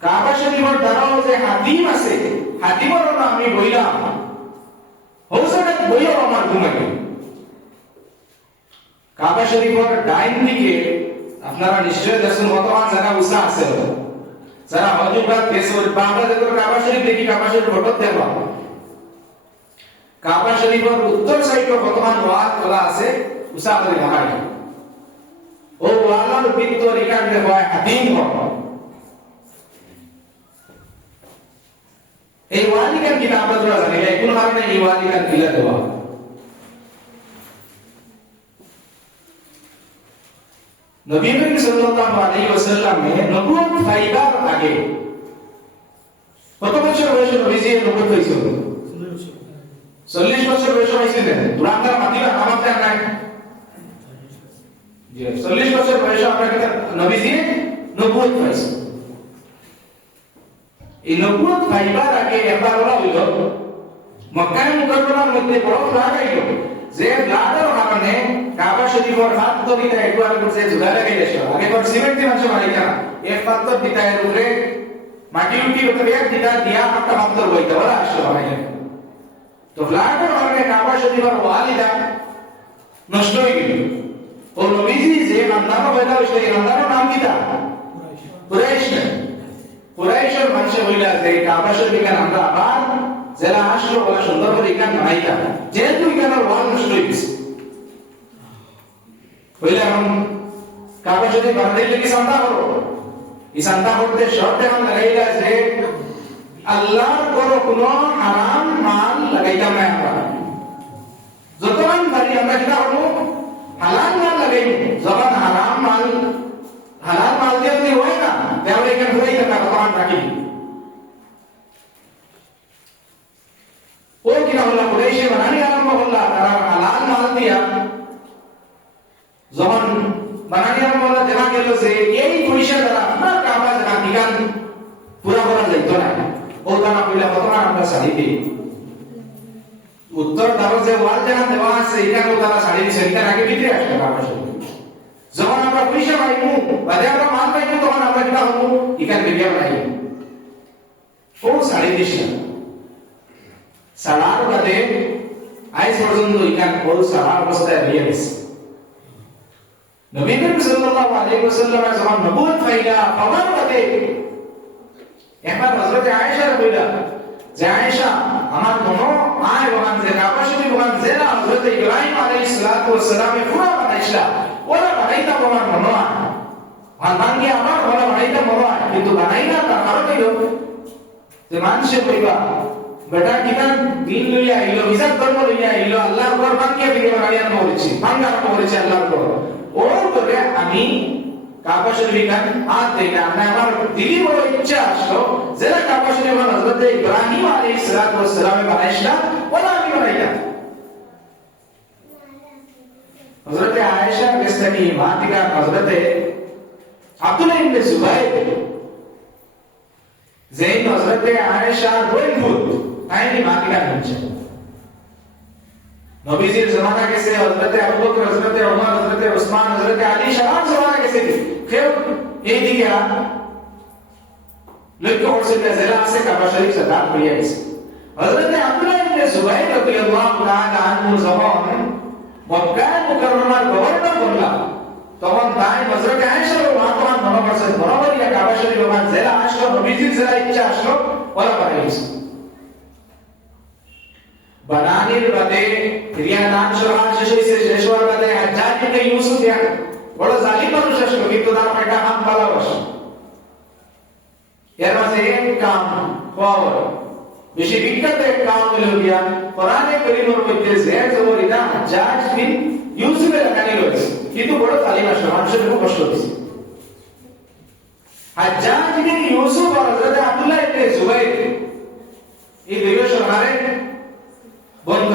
কাবা শরীফের ধারণ যে হাতিম আছে হাতিমের নাম আমি বইলাম হোসেনের বইও আমার ঘুমাই কাবা শরীফের ডাইন দিকে আপনারা নিশ্চয় দেখছেন বর্তমান জায়গা উষা আছে যারা হজুবাদ দেশের বাংলা দেখো কাবা শরীফ দেখি কাবা শরীফ ফটো দেখো কাবা শরীফের উত্তর সাইডে বর্তমান ওয়াল তোলা আছে উষা করে ঘাড়ে ও ওয়ালার ভিতর রিকার্ড দেখো হাতিম হয় এই ওয়ালি কান কিনা আমরা তোরা জানি না কোন কারণে এই ওয়ালি কান কিলা দেওয়া নবী করিম সাল্লাল্লাহু আলাইহি ওয়াসাল্লাম নবুয়ত পাইবার আগে কত বছর বয়সে নবীজি নবুয়ত হইছিল 40 বছর বয়সে হইছিলেন দুরান্তার মাতিবা আমাদের নাই জি 40 বছর বয়সে আমরা কি নবীজি নবুয়ত পাইছে এই নবুয়ত পাইবার আগে একবার ওরা হইল মক্কা মুকাররমার মধ্যে বড় ফ্লাড আইল যে ফ্লাডের কারণে কাবা শরীফের হাত ধরিতে একবার করছে জুড়া লাগাই দিয়েছে আগে কোন সিমেন্ট দিয়ে মানুষ মারি না এক পাত্র দিতায়ের উপরে মাটি উঠি উপরে এক দিতা দিয়া একটা পাত্র বইতে বলা আসলো হয় তো ফ্লাডের কারণে কাবা শরীফের ওয়ালিদা নষ্ট হয়ে গেল ও নবীজি যে নাম পয়দা হইছে এই নামের নাম কিটা কুরাইশ কুরাইশের মানুষ হইলা যে কাবা শরীফের আমরা আবার যারা আসলো বলা সুন্দর করে এখান নাইতা যেহেতু এখানে ওয়াল নষ্ট হয়ে গেছে হইলে এখন কাবা শরীফ বানাইলে কি চিন্তা করো এই চিন্তা করতে শর্ত এখন লাগাইলা যে আল্লাহর কোনো হারাম মাল লাগাইতাম না আমরা যতক্ষণ বাড়ি আমরা কিনা হলো হালাল মাল লাগাইব যখন হারাম মাল দিয়ে যদি হয় না তাহলে এখানে ঘুরাই থাকা তখন রাখি ও কিনা হল্লা কুরাইশে বানানি আরম্ভ হল্লা তারা হালাল মাল দিয়া যখন বানানি আরম্ভ হল্লা দেখা গেল যে এই পয়সা দ্বারা আপনার কাবা জায়গা ঠিকান পুরা করা যাইত না ও তারা কইলা প্রথমে আমরা শাড়ি দিই উত্তর দ্বারা যে ওয়াল জায়গা দেওয়া আছে এখানেও তারা শাড়ি দিচ্ছে এখানে আগে ভিতরে আসবে কাবা শরীফ যখন আমরা পয়সা পাইবো বাদে আমরা মাল পাইবো তখন আমরা কিনা হবো এখানে ভিডিও নাই ও শাড়ি দিস না সালার বাদে আইস পর্যন্ত এখানে ও সালার অবস্থায় রয়ে গেছে নবী করিম সাল্লাল্লাহু আলাইহি ওয়াসাল্লাম যখন নবুয়ত পাইলা পাওয়ার বাদে একবার হযরত আয়েশা কইলা যে আয়েশা আমার মনো আয় ওখান যে কাবা শরীফ ওখান জেলা হযরত ইব্রাহিম আলাইহিস সালাতু ওয়াস সালামে পুরা বানাইছিলা ওরা বানাইতা আমার মনো আর ভাঙ্গে আমার ওরা বানাইতা মনো কিন্তু বানাইনা তার কারণ হইল যে মানুষে কইবা বেটা কিমান দিন লইয়া আইলো বিজাত ধর্ম লইয়া আইলো আল্লাহর ঘর ভাঙ্গিয়া ফিরে বানাইয়া করেছি ভাঙ্গা করেছে আল্লাহর ঘর ওর করে আমি কাবা শরীফ কান হাত দেই না আমার দিলি বড় ইচ্ছা আসলো যারা কাবা শরীফ হযরত ইব্রাহিম আলাইহিস সালাতু ওয়াস সালামে বানাইছিলা ওরা আমি বানাইতাম হযরত আয়েশা কেসনি মাতিকা হযরত আব্দুল্লাহ ইবনে জুবাইর যেই হযরত আয়েশা রইভূত আইনি মাতিকা হচ্ছে নবীজির জামানা গেছে হযরত আবু বকর হযরত ওমর হযরত ওসমান হযরত আলী সবার জামানা গেছে কেউ এইদিকে লক্ষ্য করছে যে যারা আছে কাবা শরীফ সাদাত হইয়া গেছে হযরত আব্দুল্লাহ ইবনে জুবাইর রাদিয়াল্লাহু তাআলা আনহু যখন মক্কা মুকাররমার গভর্নর বনলা তখন তাই হযরত আয়েশা রাদিয়াল্লাহু আনহা মনে করছে বরাবরই কাবা শরীফ ওখানে যারা আসলো নবীজির যারা ইচ্ছা আসলো ওরা পাইছে বানানির বাদে রিয়াদান শরহান শেষ হওয়ার বাদে হাজ্জাজ ইবনে ইউসুফ বড় জালিম মানুষ আসলো কিন্তু তার একটা হাত ভালোবাসে এর মাঝে এক কাম পাওয়ার বেশি বিখ্যাত এক কাম হলো গিয়া কোরআনে কারীমের মধ্যে যে জবরিদা হাজ্জাজ বিন ইউসুফের কাহিনী রয়েছে কিন্তু বড় জালিম আসলো মানুষের খুব কষ্ট হয়েছে হাজ্জাজ বিন ইউসুফ আর হযরত আব্দুল্লাহ ইবনে জুবাইর এই দুই সরকারে বন্ধ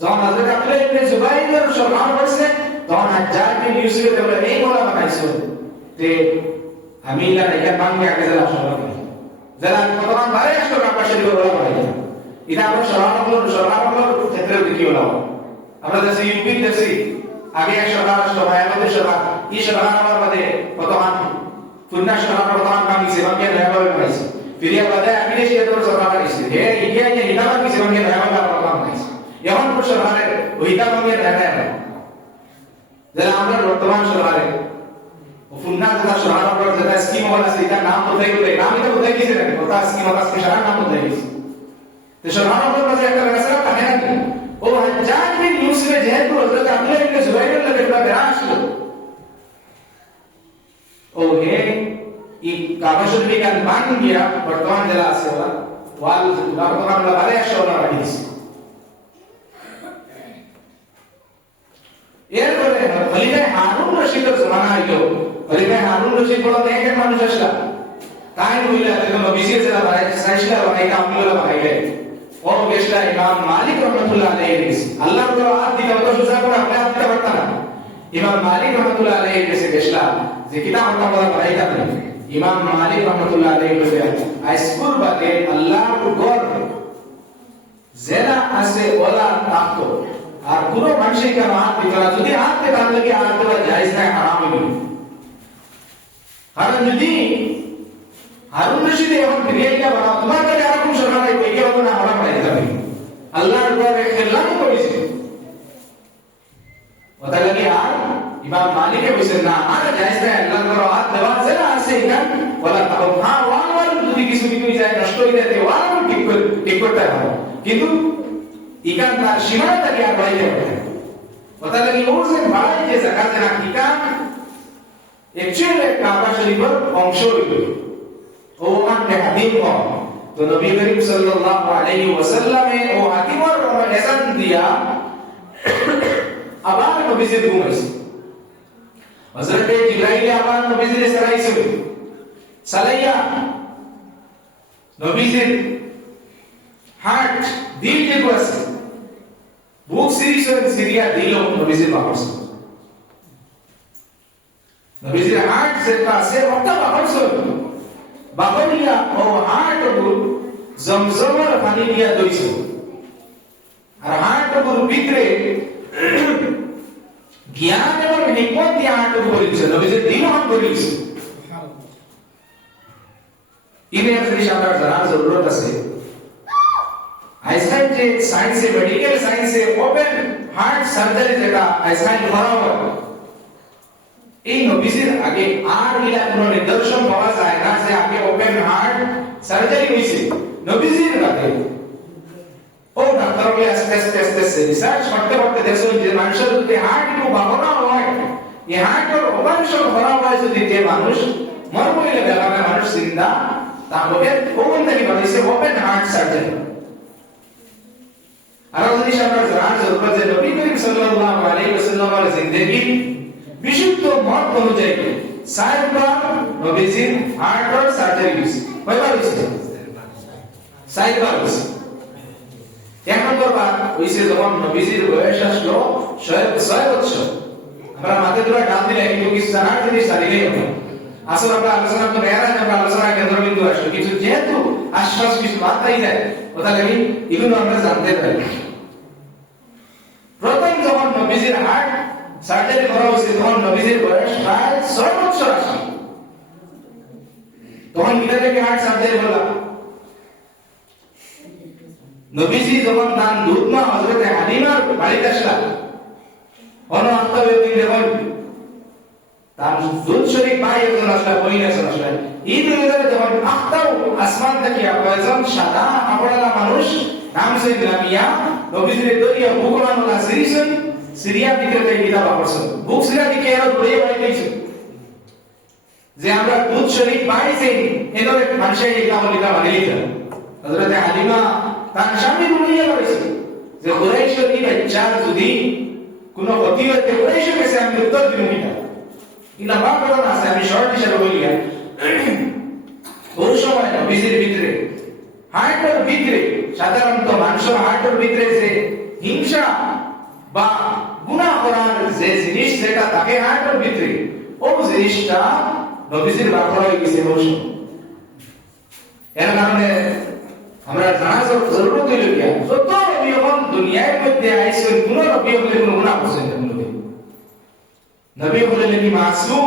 যখন হযরত আব্দুল্লাহ ইবনে জুবাইর সরকার করছে তখন হাজ্জাজ বিন ইউসুফ বলে এই বলা বানাইছো যে আমি না এটা ভাঙে আগে যারা সরকার যারা কতক্ষণ বাইরে আসলো কাবা শরীফ বলা বানাইছে এটা আমরা সরকারের ক্ষেত্রে দেখি হলো আমরা দেশে ইউপি দেশে আগে এক সরকার আসলো আমাদের সরকার এই সরকার আমার বাদে কতক্ষণ পুন্না সরকার কতক্ষণ ভাঙিছে ভাঙে নয়াভাবে বানাইছে ফিরিয়া বাদে আমি দেশে এত সরকার বানাইছে হে ইন্ডিয়া যে হিতাবা কিছু ভাঙে নয়াভাবে বানাইছে এখন তো সরকারের ওইটা ভাঙে নয়াভাবে যারা আমরা বর্তমান সরকারে পুন্না যেটা সরকার যেটা স্কিম আছে এটা নাম কোথায় কোথায় নাম এটা কোথায় দিয়েছে না কথা স্কিম আছে সরকার নাম কোথায় দিয়েছে তো সরকারের কাছে একটা রাস্তা থাকে না ও হাজ্জাজ বিন ইউসুফ যেহেতু হযরত আব্দুল্লাহ ইবনে জুবাইরের লাগে একটা বেড়া আসলো ও হে এই কাবা শরীফ কান ভাঙ গিয়া বর্তমান জেলা আছে ওরা ওয়াল দোকান বারে 100 টাকা দিয়েছে এরপরে খলিফা হারুন রশিদের জমানা আইলো খলিফা হারুন রশিদ বড় নেকের মানুষ আসলা তাই হইলা যখন নবীজির যারা সাইশলা বানাইতা আমগুলা বানাইলে ও গেছলা ইমাম মালিক রহমাতুল্লাহ আলাইহি গেছে আল্লাহর দরবার হাত দিতে তো সুজা করে আপনি হাত দিতে পারতা না ইমাম মালিক রহমাতুল্লাহ আলাইহি গেছলা যে কিতাব আমরা বানাইতা না ইমাম মালিক রহমাতুল্লাহ আলাইহি বলে আইসকুর বাদে আল্লাহর ঘর জেনা আছে ওলা তাকতো আর পুরো মানুষের কেন হাত দিতে না যদি হাত দিতে তার লাগে হাত দেওয়া জায়েজ না হারাম হবে কারণ যদি হারুন রশিদ এখন বিরিয়ানিটা বানাও তোমার কাছে আর কোন সরকার নাই কই কেউ না হারাম বানাই যাবে আল্লাহর ঘরে খেলাম করেছে ওটা লাগে আর ইমাম মালিকে বলেছেন না আর জায়েজ না আল্লাহর ঘরে হাত দেওয়া জেনা আছে এখান বলা তাও হ্যাঁ ওয়াল যদি কিছু যায় নষ্ট হয়ে যায় ওয়াল ঠিক করতে হবে কিন্তু ইকান তার সীমানাটাকে আর বাড়াইতে পারে ওটা লাগে ওর যে বাড়াই যে জাকাত না ইকান একচুয়ালি কাবা শরীফের অংশ হইল ও মানে হাতিম কম তো নবী করিম সাল্লাল্লাহু আলাইহি ওয়াসাল্লামে ও হাতিমর এসান দিয়া আবার নবীজির ঘুমাইছে হযরত জিবরাইল আবার নবীজির সরাইছে সালাইয়া নবীজির হার্ট দিল যে আছে বুক সিরিয়া দিল নবীজির বাপস নবীজির হার্ট যেটা আছে ওটা বাপস বাপরিয়া ও হার্ট গুলো জমজমের পানি দিয়া দইছে আর হার্ট গুলো ভিতরে জ্ঞান এবং হিকমত দিয়া হার্ট গুলো বলিছে নবীজির দিল হাত বলিছে ইনে জিনিস আমরা জানার জরুরত আছে আজকাল যে সায়েন্সে মেডিকেল সায়েন্সে ওপেন হার্ট সার্জারি যেটা আজকাল করা হয় এই নবীজির আগে আর ইলা কোনো নিদর্শন পাওয়া যায় না যে আগে ওপেন হার্ট সার্জারি হইছে নবীজির আগে ও ডাক্তারকে আস্তে আস্তে রিসার্চ করতে দেখছেন যে মানুষের যদি হার্ট একটু বাড়ানো হয় এই হার্টের অপারেশন করা হয় যদি যে মানুষ মরমইলে বেলামে মানুষ জিন্দা তাহলে ওখান থেকে বানাইছে ওপেন হার্ট সার্জারি আর জিনিস আমরা জানার জরুরত যে নবী করিম সাল্লাল্লাহু আলাইহি ওয়াসাল্লামের জিন্দেগি বিশুদ্ধ মত অনুযায়ী সাইবার নবীজির হার্টের সার্জারি হইছে কয়বার হইছে সাইবার হইছে এক নম্বর বার হইছে যখন নবীজির বয়স আসলো 100 বছর আমরা মাথায় ধরে ডাল দিলে কিন্তু কিছু জানার জিনিস জানিলেই হবে আসলে আমরা আলোচনা তো মেয়েরা আমরা আলোচনা কেন্দ্রবিন্দু আসলো কিছু যেহেতু আশ্বাস কিছু বার্তাই যায় ওটা লাগি এগুলো আমরা জানতে পারি প্রথম যখন নবীজির হার্ট সার্জারি করা হয়েছে তখন নবীজির বয়স প্রায় 6 বছর আসে তখন কিনা থেকে হার্ট সার্জারি হলো নবীজি যখন তার দুধ মা হযরত হালিমার বাড়িতে আসলেন অনাত্মীয় দেখুন তার দুধ শরীফ পাই একজন আসলে বইন একজন আসলে এই দুইজনে যখন আখতাও আসমান থেকে একজন সাদা কাপড়ওয়ালা মানুষ নাম সে লামিয়া নবীজির দরিয়া বুকরানুল আসরিসন সিরিয়া দিকে যাই কিতাব পড়ছেন বুক সিরিয়া দিকে এর দড়িয়ে বাইতেছে যে আমরা দুধ শরীফ পাইছি এদের মানুষের এই কাম লিখা বানিয়েছে হযরত হালিমা তার স্বামী দড়িয়ে বাইছে যে কুরাইশের কি বাচ্চার যদি কোনো ক্ষতি হতে কুরাইশের কাছে আমি উত্তর দিব না ইনা বাপরা আছে আমি শর্ট হিসেবে বলিয়া ওই সময় নবীজির ভিতরে হার্টের ভিতরে সাধারণত মানুষের হার্টের ভিতরে যে হিংসা বা গুনাহ করার যে জিনিস যেটা থাকে হার্টের ভিতরে ও জিনিসটা নবীজির বাপরা হয়ে গেছে ওই সময় এর কারণে আমরা জানা জরুরত হইল কি যত নবী হন দুনিয়ার মধ্যে আইছেন কোন নবী হলে কোনো গুনাহ করছেন না নবী হলেন কি মাসুম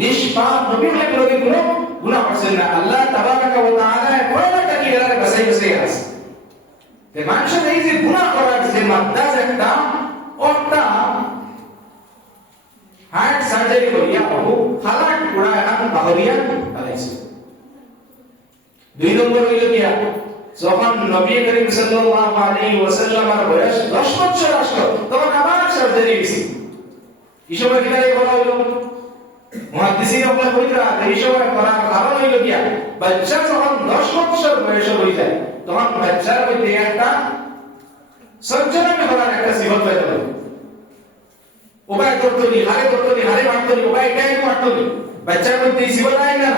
নিষ্পাপ নবী হলেন কোনো গুনাহ করছেন না আল্লাহ তাবারক ওয়া তাআলা কোরআনটা কি এর বাসাই বাসাই আছে যে মানুষের এই যে গুনাহ করার যে মাদ্দাজ একটা ওটা হার্ট সার্জারি করিয়া ও খালাট পুরা এখন বাহরিয়া আলাইছে দুই নম্বর হইল কি যখন নবী করিম সাল্লাল্লাহু আলাইহি ওয়াসাল্লামের বয়স 10 বছর আসলো তখন আবার সার্জারি হইছে এই সময় কিনা করা হলো মুহাদ্দিসিন আপনারা কইরা এই সময় করার কারণ হইল গিয়া বাচ্চা যখন 10 বছর বয়স হয়ে যায় তখন বাচ্চার মধ্যে একটা সঞ্চালন করার একটা সিফত হয়ে যাবে উপায় করতনি হারে মারতনি উপায় এটাই মারতনি বাচ্চার মধ্যে এই সিফত নাই না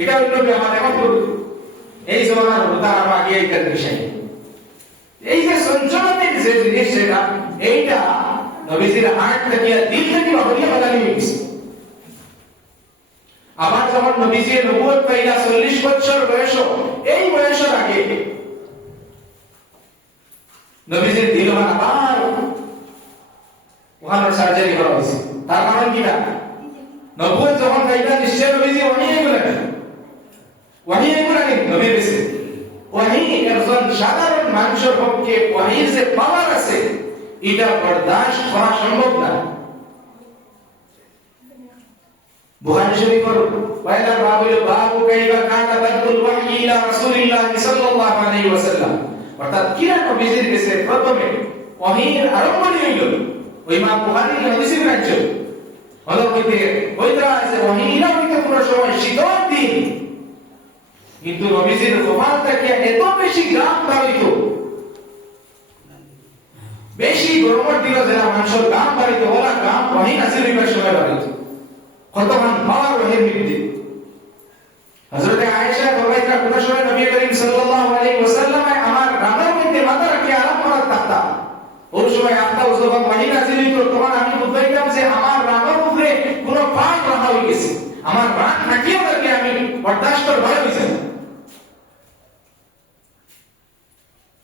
এটা হইল কি আমার এখন এই জমানার হতা আমরা আগে এইটার বিষয় এই যে সঞ্চালনের যে জিনিস সেটা এইটা নবীজির হার্ট থেকে দিল থেকে অবলিয়া বানানি হয়েছে আবার যখন নবীজির নবুয়ত পাইলা 40 বছর বয়স এই বয়সের আগে নবীজির দিল আবার ওখানে সার্জারি করা হয়েছে তার কারণ কি না নবুয়ত যখন পাইলা নিশ্চয় নবীজি ওয়াহি এগুলা নবীর কাছে ওয়াহি একজন সাধারণ মানুষের পক্ষে ওয়াহির যে পাওয়ার আছে এটা বরদাস্ত করা সম্ভব না বুখারী শরীফের পয়লা বাব হলো বাবু কাইফা কানা বাদুল ওয়াহয়ি ইলা রাসূলিল্লাহ সাল্লাল্লাহু আলাইহি ওয়াসাল্লাম অর্থাৎ কিরা নবীজির কাছে প্রথমে ওয়াহির আরম্ভণি হইল ওই ইমাম বুখারীর হাদিসে রাখছে হলো কইতে ওইটা আছে ওয়াহিরা হইতে পুরো সময় শীতল দিন কিন্তু নবীজির জবান থেকে এত বেশি গ্রাম দাঁড়াইত বেশি গরমের দিনে যারা মানুষের গাম বাড়িতে ওলা গাম ওয়াহি নাজিল হইবার সময় বাড়িত কতক্ষণ পাওয়ার ওয়াহির বিরুদ্ধে হযরত আয়েশা ফরমাইতা কোন সময় নবী করিম সাল্লাল্লাহু আলাইহি ওয়াসাল্লাম আমার রানের মধ্যে মাথা রাখি আরাম করার থাকতা ওই সময় আপনার যখন ওয়াহি নাজিল হইতো তখন আমি বুঝাইতাম যে আমার রানের উপরে কোনো পাপ রাখা হয়ে গেছে আমার রাগ থাকিও নাকি আমি বরদাস্ত ভয় হইছে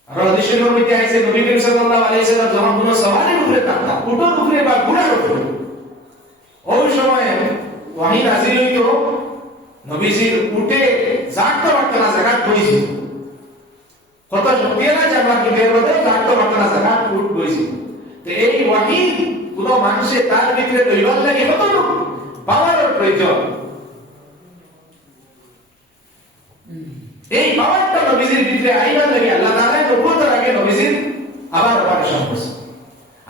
আর হাদিস শরীফের মধ্যে আছে নবী করিম সাল্লাল্লাহু আলাইহি ওয়াসাল্লাম যখন কোনো সওয়ালের উপরে থাকতা উটের উপরে বা ঘোড়ার উপরে ওই সময় ওয়াহি নাজিল হইতো নবীজির উটে জাগতে পারত না জায়গা কইছি কত শক্তি না যে আমরা কিবের মধ্যে জাগতে পারত না জায়গা উট কইছি তো এই ওয়াহি কোন মানুষে তার ভিতরে দৈবাল লাগে কত পাওয়ারের প্রয়োজন এই পাওয়ারটা নবীজির ভিতরে আইবার লাগে আল্লাহ তাআলা নবুয়তের আগে নবীজির আবার অপারেশন করছে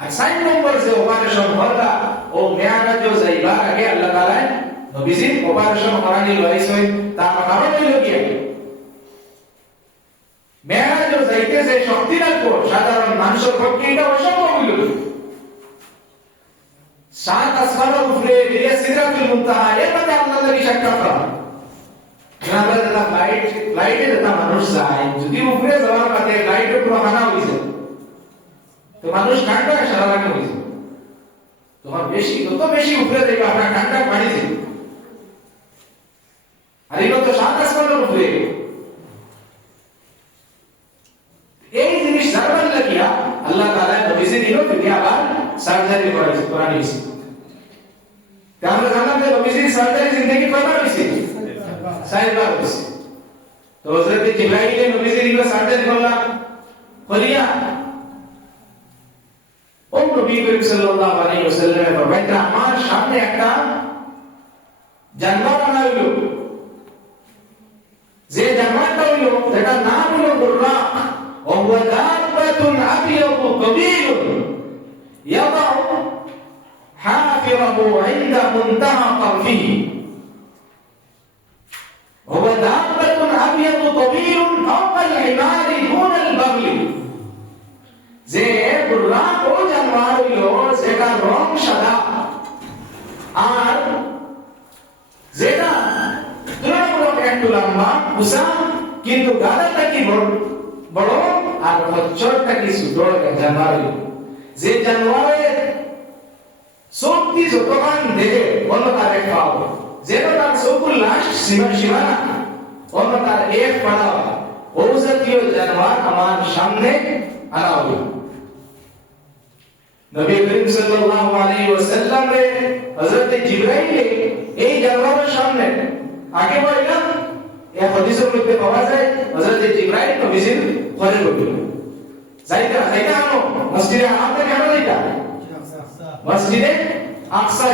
আর 4 নম্বর যে অপারেশন হলো ও মেয়ারাজ যাইবার আগে আল্লাহ তাআলা নবীজির অপারেশন করানি লইছে তার কারণ হলো কি মেয়ারাজ যাইতে যে শক্তি লাগবে সাধারণ মানুষের পক্ষে এটা অসম্ভব হইল সাত আসমানের উপরে যে সিদরাতুল মুনতাহা এর মধ্যে আল্লাহ তাআলা সাক্ষাৎ করা আমরা যেটা লাইটে যেটা মানুষ যায় যদি উপরে যাওয়ার পথে লাইটের পুরো হানা হইছে তো মানুষ ঠান্ডা সারা লাগে হইছে তোমার বেশি যত বেশি উপরে যাইবা আপনার ঠান্ডা পানি যাবে আর এগুলো তো সাত আসমানের উপরে এই জিনিস জানবার লাগিয়া আল্লাহ তাআলা নবীজি দিল তিনি আবার সার্জারি করাইছে কোরআন হইছে আমরা জানলাম যে নবীজির সার্জারি জিন্দেগি কয়বার হইছে 4 বার হইছে তো হযরত জিবরাইল নবীজির দিল সার্জারি করলা করিয়া ও নবী করিম সাল্লাল্লাহু আলাইহি ওয়াসাল্লাম ফরমাইলেন আমার সামনে একটা জানোয়ার আনা হইল যে জানোয়ারটা হইল এটার নাম হইল বুররাক ও হুয়া দাব্বাতুন আবিয়াদু কাবীরুন ইয়াদাউ হাফিরাহু ইনদা মুনতাহা তারফিহি هو دابة أبيض طويل فوق الحمار دون البغل যে বুররাক ও জানোয়ার হইল যেটা রং সাদা আর যেটা তুলনামূলক একটু লম্বা উঁচা কিন্তু গাদাটা কি বড় আর হচ্ছরটা কি ছোট জানোয়ার হইল যে জানোয়ারের শক্তি যতক্ষণ দেখে অন্য তার এক পাও যেন তার চকুর লাস্ট সীমানা অন্য তার এক পাড়া ও জাতীয় জানোয়ার আমার সামনে আনা হইল নবী করিম সাল্লাল্লাহু আলাইহি ওয়াসাল্লাম রে হযরত জিবরাইল এই জানোয়ারের সামনে আগে বললেন এই হাদিসের মধ্যে পাওয়া যায় হযরত জিবরাইল নবীজির ঘরে ঢুকল যাইতা আনো মসজিদে আরাম থেকে আনো যাইতা মসজিদে আকসা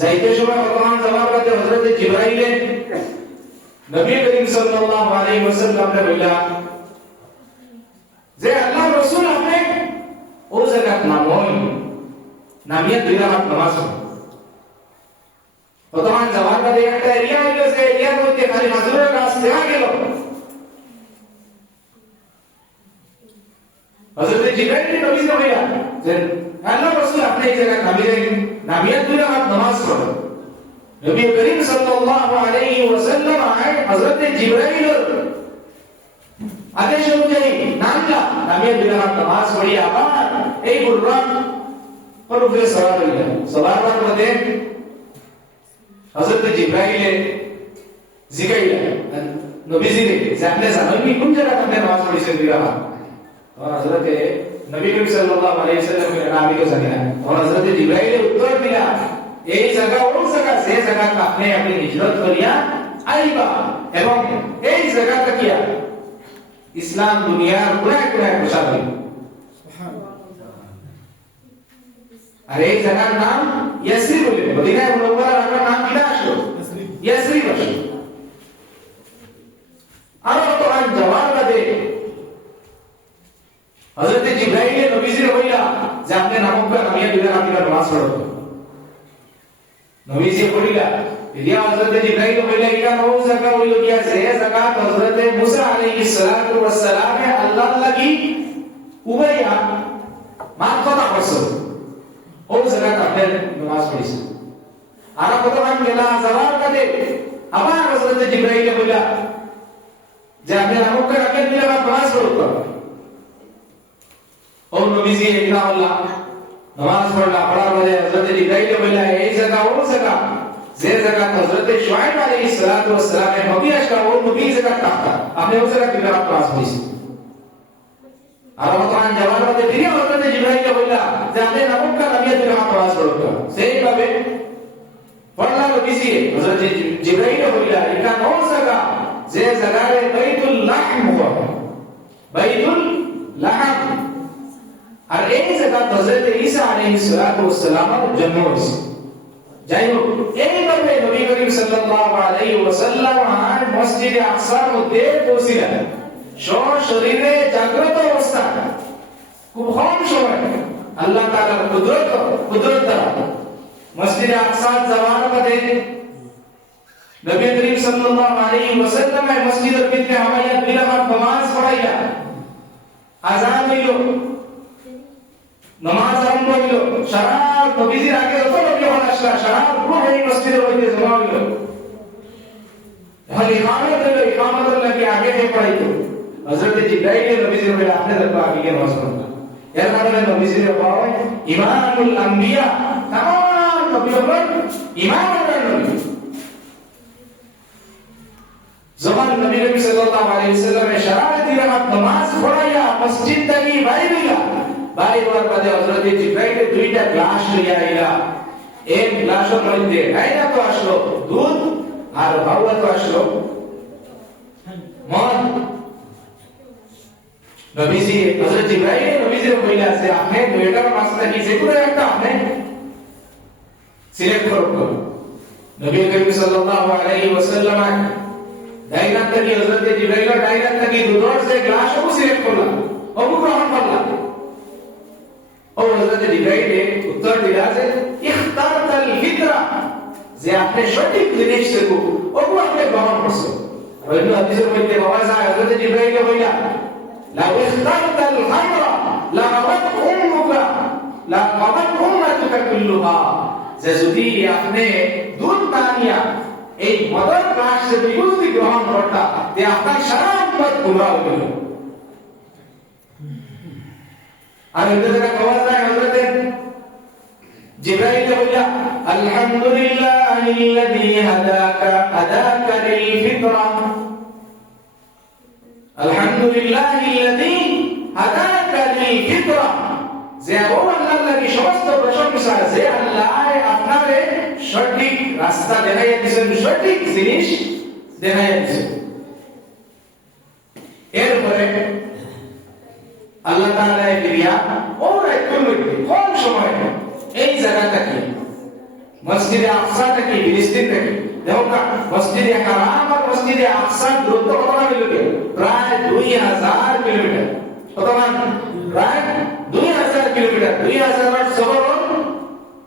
যাইতে সময় ভগবান জবাব করতে হযরত জিবরাইল নবী করিম সাল্লাল্লাহু আলাইহি ওয়াসাল্লাম রে বললেন যে আল্লাহর রাসূল আপনি ও জায়গা নামই নামিয়ে 2 রাকাত নামাজ বর্তমান জামার মধ্যে একটা এরিয়া হইল যে এরিয়ার মধ্যে খালি মাজুরের গাছ দেখা গেল। হযরত জিবরাইল নবীজি বললেন যে আল্লাহ রাসূল আপনি এই জায়গায় নামিয়ে দুই রাকাত নামাজ পড়েন। নবী করিম সাল্লাল্লাহু আলাইহি ওয়াসাল্লাম হযরত জিবরাইল আদেশ অনুযায়ী নামিয়ে দুই রাকাত নামাজ পড়ি আবার এই বুররাক পরবে সওয়ার হইলেন। সওয়ার মধ্যে হযরত জিবরাইল জিগাইলেন নবীজি যে আপনি জানেন কি কোন জায়গায় আপনি নামাজ পড়েছেন দুই রাকাত? और हजरत नबी करीम सल्लल्लाहु अलैहि वसल्लम के नाम को जाने और हजरत जिब्राइल ने उत्तर दिया এই জায়গা ও জায়গা যে জায়গা আপনি আপনি হিজরত করিয়া আইবা এবং এই জায়গাটা কি ইসলাম দুনিয়ার পুরা পুরা প্রচার হবে। আর এই জায়গার নাম ইয়াসরিব বলে মদিনা মুনাওয়ারার নাম কি আসলো? ইয়াসরিব আসলো। আর তো আজ জওয়াব দে হযরত জিবরাইল নবীজি বললা যে আপনি নামক নামিয়ে দুই রাকাত নামাজ পড়ো। নবীজি বললা ইদিয়া হযরত জিবরাইল বললা এটা ও জায়গা হইল কি আছে এই জায়গা হযরত মুসা আলাইহিস সালাতু ওয়াস সালাম আল্লাহ লাগি উবাইয়া মা কথা করছো ও জায়গা আপনি নামাজ পড়িছেন। আর কতক্ষণ গেলা জবাব কাটে আবার হযরত জিবরাইল বললা যে আপনি নামক নামিয়ে দুই রাকাত নামাজ পড়ো। और नबीजी इतना अल्लाह नमाज पढ़ला पढ़ा बजे हजरत जिब्राइल बोला এই জায়গা ও জায়গা যে জায়গা হযরত শুআইব আলাইহিস সালাতু ওয়াস সালাম এর নবী আসলা ও নবী জায়গা তাকতা আপনি ও জায়গা কি রাত ক্লাস হইছে। আর বর্তমান জওয়াব মধ্যে তিনি হযরত জিব্রাইল বললা যে আপনি নামক নামিয়ে দুই রাত ক্লাস পড়ো। সেই ভাবে পড়লা নবীজি হযরত জিব্রাইল বললা এটা ও জায়গা যে জায়গায় বাইতুল লাহম হুয়া বাইতুল লাহম আর এই জায়গা হযরত ঈসা আলাইহিস সালাতু ওয়াস সালামের জন্ম হয়েছে। যাই হোক এইভাবে নবী করিম সাল্লাল্লাহু আলাইহি ওয়াসাল্লাম আর মসজিদে আকসার মধ্যে পৌঁছিলেন শরীরে জাগ্রত অবস্থা খুব কম সময় আল্লাহ তাআলার কুদরত দ্বারা মসজিদে আকসার যাওয়ার পথে নবী করিম সাল্লাল্লাহু আলাইহি ওয়াসাল্লাম মসজিদের ভিতরে হামাইয়া দুই রাকাত নামাজ পড়াইয়া আযান হইল নামাজ আরম্ভ হইল। সারা নবীজির আগে যত নবী আসলা সারা পুরো এই মসজিদের মধ্যে জমা হইল। এখন ইমামত লাগে আগে থেকে পড়াইতো হযরত জিবরাইল নবীজির বলে আপনি দেখো আগে কে নামাজ পড়া এর কারণে নবীজির হয় ইমামুল আম্বিয়া तमाम নবীগণ ইমাম হলেন নবী। যখন নবী করিম সাল্লাল্লাহু আলাইহি ওয়াসাল্লাম সারা দুই রাকাত নামাজ পড়াইয়া মসজিদ থেকে বাইরে হইলা বাইরে হওয়ার পরে হযরত জিবরাইল দুইটা গ্লাস লইয়া আইলা। এক গ্লাসের মধ্যে আইনা তো আসলো দুধ আর বাউয়া তো আসলো মদ। নবীজি হযরত জিবরাইল নবীজির কইলা আছে আপনি দুইটার মাঝে কি যে কোনো একটা আপনি সিলেক্ট করো। নবী করিম সাল্লাল্লাহু আলাইহি ওয়াসাল্লাম ডাইনার থেকে হযরত জিবরাইল ডাইনার থেকে দুধের যে গ্লাস ও সিলেক্ট করলাম ও গ্রহণ করলাম। और हजरत जिब्राइल ने उत्तर दिया যে ইখতারতাল ফিতরা যে আপনি সঠিক জিনিস থেকে ওগো আপনি গ্রহণ করছেন। আর এই হাদিসের মধ্যে বাবা সাহেব হযরত জিব্রাইল কইলা লা ইখতারতাল খামরা লা রাবাত উম্মুকা লা রাবাত উম্মাতুকা কুল্লুহা যে যদি আপনি দুধ পানিয়া এই মদর ক্লাস থেকে যদি গ্রহণ করতা তে আপনার সারা উম্মত গুমরাহ হইল। আর এই জায়গা কওয়া যায় হযরত জিবরাইল বললা আলহামদুলিল্লাহিল্লাযী হাদাকা লিল ফিতরা আলহামদুলিল্লাহিল্লাযী হাদাকা লিল ফিতরা যে ও আল্লাহর লাগি সমস্ত প্রশংসা যে আল্লাহ আপনারে সঠিক রাস্তা দেখাইয়া দিয়েছেন সঠিক জিনিস দেখাইয়া দিয়েছেন। এরপরে আল্লাহ তাআলা এরিয়া ওর একটু কম সময় এই জায়গাটা কি মসজিদে আকসাটা কি ফিলিস্তিন থেকে দেখো মসজিদে হারাম আর মসজিদে আকসা দূরত্ব কতটা কিলোমিটার? প্রায় 2000 কিলোমিটার। কতমান? প্রায় 2000 কিলোমিটার। 2000 সফর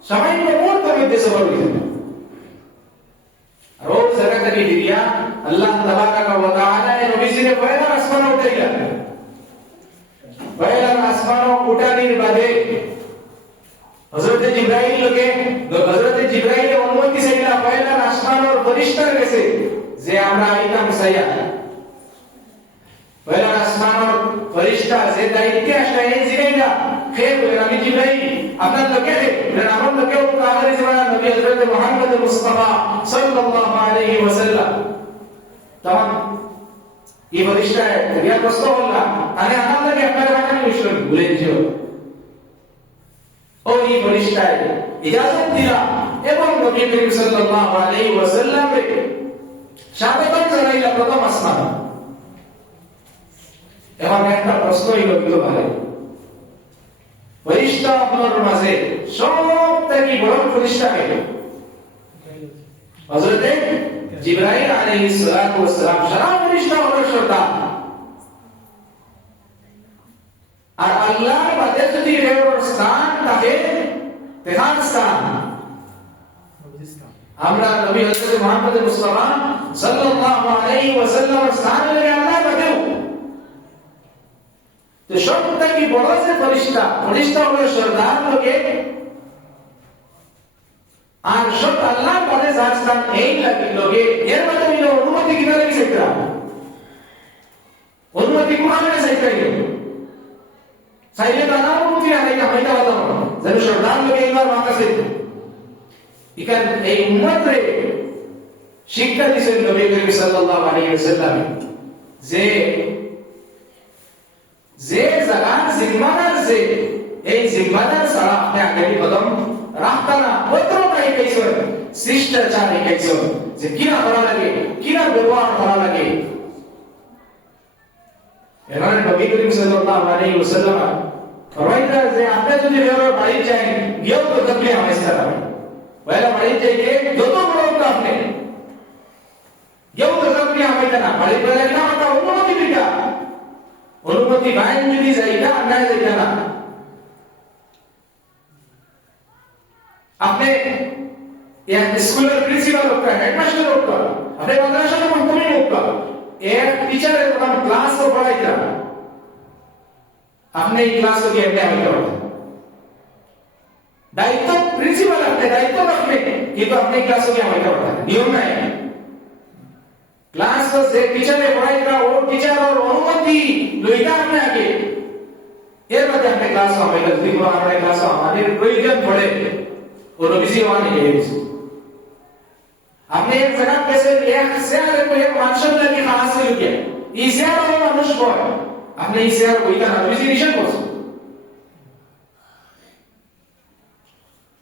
সামান্য মুহূর্তের মধ্যে সফর হয়ে যাবে। থেকে দিয়া আল্লাহ তাবারাকা ওয়া তাআলা এর নবীজিরে পয়লা আসমানে উঠাইলা পয়লা আসমানে উঠানির বাদে হযরত জিবরাইল লোকে হযরত জিবরাইল অনুমতি চাইলা পয়লা আসমানের ফেরেশতার কাছে যে আমরা আইতাম সাইয়া পয়লা আসমানের ফেরেশতা যে দায়িত্বে আসলে এই জিগাইলা খেয়ে বলেন আমি জিবরাইল আপনার লোকে আমার লোকে আখিরি জামানার নবী হযরত মুহাম্মদ মুস্তাফা সাল্লাল্লাহু আলাইহি ওয়াসাল্লাম তখন এই ফেরেশতা রিয়া প্রশ্ন করলা আরে আমার লোকে আপনার বানানো বিষয় ভুলে যেও ও এই ফেরেশতা ইজাজত দিলা এবং নবী করিম সাল্লাল্লাহু আলাইহি ওয়াসাল্লামকে স্বাগতম জানাইলা প্রথম আসমানে এমন একটা প্রশ্ন হইল কি ভাই ফেরেশতা আপনার মাঝে সবথেকে বড় ফেরেশতা কে হযরত জিবরাইল আলাইহিস সালাতু ওয়াস সালাম সারা ফেরেশতা হলো সর্দার আর আল্লাহ বাদে যদি রেওর স্থান থাকে তেহার স্থান আমরা নবী হযরত মুহাম্মদ মুস্তাফা সাল্লাল্লাহু আলাইহি ওয়াসাল্লামের স্থান লাগে আল্লাহ বাদেও তো সবথেকে বড় যে ফেরেশতা হলো সর্দার লোকে আর সব আল্লাহ বাদে যার স্থান এই লাগে লোকে এর মধ্যে হলো অনুমতি কিনা লাগে সেটা অনুমতি কোরআনে চাইতে সাইলে দানা অনুমতি আলাই কামাইতা হতো যেন সর্দার লোকে এইবার মাথা চাইতে ইকান এই উম্মতরে শিক্ষা দিয়েছেন নবী করিম সাল্লাল্লাহু আলাইহি ওয়াসাল্লাম যে জায়গা জিম্মাদার যে এই জিম্মাদার সারা আপনি আগে কদম রাখতা না পত্রটাই কইছো শিষ্টাচার কইছো যে কিনা করা লাগে কিনা ব্যবহার করা লাগে এখানে নবী করিম সাল্লাল্লাহু আলাইহি ওয়াসাল্লাম ফরমাইতা যে আপনি যদি বেরো বাড়ি যান গিয়েও তো তকলিফ হইছে না পয়লা বাড়ি যাইতে যত বড় হোক আপনি গিয়েও তো তকলিফ হইছে না বাড়ি গেলে না মাতা অনুমতি দিতা অনুমতি বাইন যদি যাইতা না যাইতা না আপনি এক স্কুলের প্রিন্সিপাল হোক হেডমাস্টার হোক আপনি মাদ্রাসার মুহতামি হোক এক টিচারের কোন ক্লাস को পড়াইতা আপনি এই ক্লাস को কেমনে হইতে হবে দায়িত্ব প্রিন্সিপাল আপনি দায়িত্ব আপনি কিন্তু আপনি ক্লাস को কেমনে হইতে হবে নিয়ম নাই ক্লাস को যে টিচারে পড়াইতা ও টিচার और অনুমতি লইতা আপনি আগে এর মধ্যে আপনি ক্লাস হবে যদি কোনো আমরা ক্লাস আমাদের প্রয়োজন পড়ে ও নবীজি ওয়ানে গেছে আপনি এক জায়গা পেছে এক শেয়ার को एक मानसन लगी खास से लगे ई শেয়ার वाला মানুষ পড়ে আপনি এই শেয়ার কইতা না নবীজি নিষেধ করছে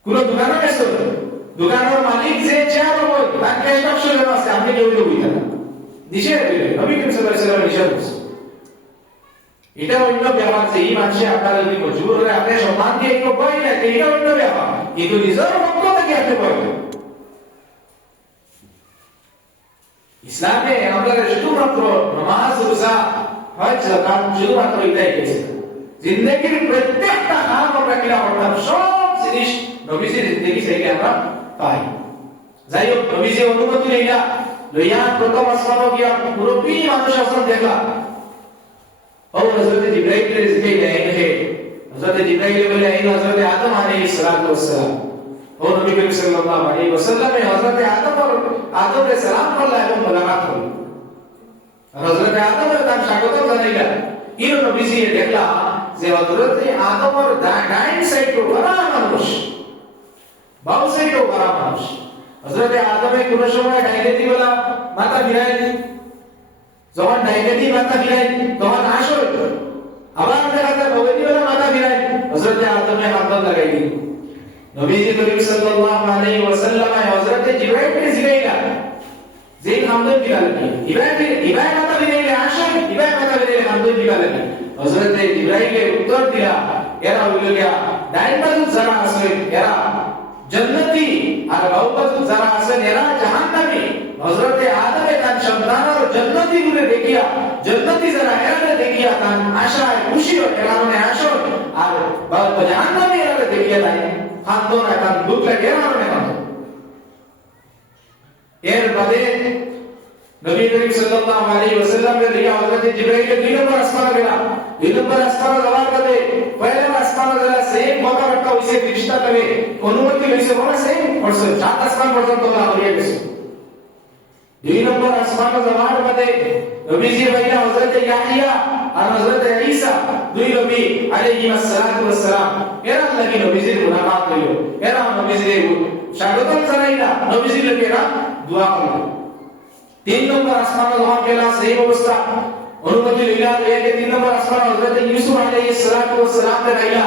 কোন দোকানে গেছে দোকানের মালিক যে শেয়ার হবে তার ক্যাশ অপশন আছে আপনি কেউ কইতা না নিষেধ করে নবী করিম সাল্লাল্লাহু আলাইহি ওয়াসাল্লাম নিষেধ করছে এটা অন্য ব্যাপার যে এই মানুষে আপনার যদি মজবুর হয়ে আপনি সম্মান দিয়ে একটু বই না এটা অন্য ব্যাপার কিন্তু নিজের পক্ষ থেকে আপনি বলবেন ইসলামে আমাদের শুধুমাত্র নামাজ রোজা হজ যাকাত শুধুমাত্র এটাই গেছে জিন্দেগির প্রত্যেকটা কাম আমরা কিনা করতাম সব জিনিস নবীজির জিন্দেগি থেকে আমরা পাই যাই হোক নবীজি অনুমতি লইয়া প্রথম আসমানে গিয়া পুরোপুরি মানুষ আসন দেখলা ও হযরত জিবরাইল কে দেখে হযরত জিবরাইল বলে এই হযরত আদম আলাইহিস সালাতু ওয়াস সালাম ও নবী করিম সাল্লাল্লাহু আলাইহি ওয়াসাল্লাম হযরত আদম কে সালাম করলা এবং মোলাকাত করল হযরত আদমের তার স্বাগত জানাইলা এই নবীজি দেখলা যে হযরত আদমের ডাইন সাইড তো বড় মানুষ বাম সাইড তো বড় মানুষ হযরত আদমে কোন সময় ডাইনে দিওলা মাথা ফিরাই যখন ডাইনে দি মাথা ফিরাই তখন আসো আবার দেখাতে ভবে দিওলা মাথা ফিরাই হযরত আদমে হাত লাগাই দিল নবীজি করিম সাল্লাল্লাহু আলাইহি ওয়াসাল্লাম হযরত জিবরাইল কে জিগাইলা যে হামদ দিলা লাগি ইবাই মাথা ফিরাইলে আসো ইবাই মাথা ফিরাইলে হামদ দিলা লাগি হযরত জিবরাইল উত্তর দিলা এরা হইলিয়া ডাইন বাজু যারা আছে এরা জান্নাতি আর বাম বাজু যারা আছে এরা জাহান্নামী হযরত আদমে তার সন্তান আর জান্নাতি গুলো দেখিয়া জান্নাতি যারা এরা দেখিয়া তার আশায় খুশি হয়ে কারণে আসো আর জাহান্নামী এরা দেখিয়া তাই আন্দোলন এখন দুঃখ লাগে কারণে এর বাদে নবী করিম সাল্লাল্লাহু আলাইহি ওয়াসাল্লাম এর রিয়া হযরত জিবরাইল দুই নম্বর আসমানে গেলা দুই নম্বর আসমানে যাওয়ার পরে পয়লা আসমানে গেলা সেম কথা একটা হইছে ফেরেশতা তবে অনুমতি হইছে বলা সেম করছে সাত আসমান পর্যন্ত না হইয়া গেছে দুই নম্বর আসমানে যাওয়ার পরে নবীজি ভাইয়া হযরত ইয়াহিয়া আর হযরত ঈসা দুই নবী আলাইহিস সালাতু ওয়াস সালাম এরা লাগি নবীজির মুলাকাত হইল এরা নবীজির স্বাগতম জানাইলা নবীজির লাগি এরা দোয়া করল তিন নম্বর আসমানে যাওয়ার গেলা সেই অবস্থা অনুমতি লইলা একে তিন নম্বর আসমানে হযরত ইউসুফ আলাইহিস সালাতু ওয়াস সালাম তে গাইলা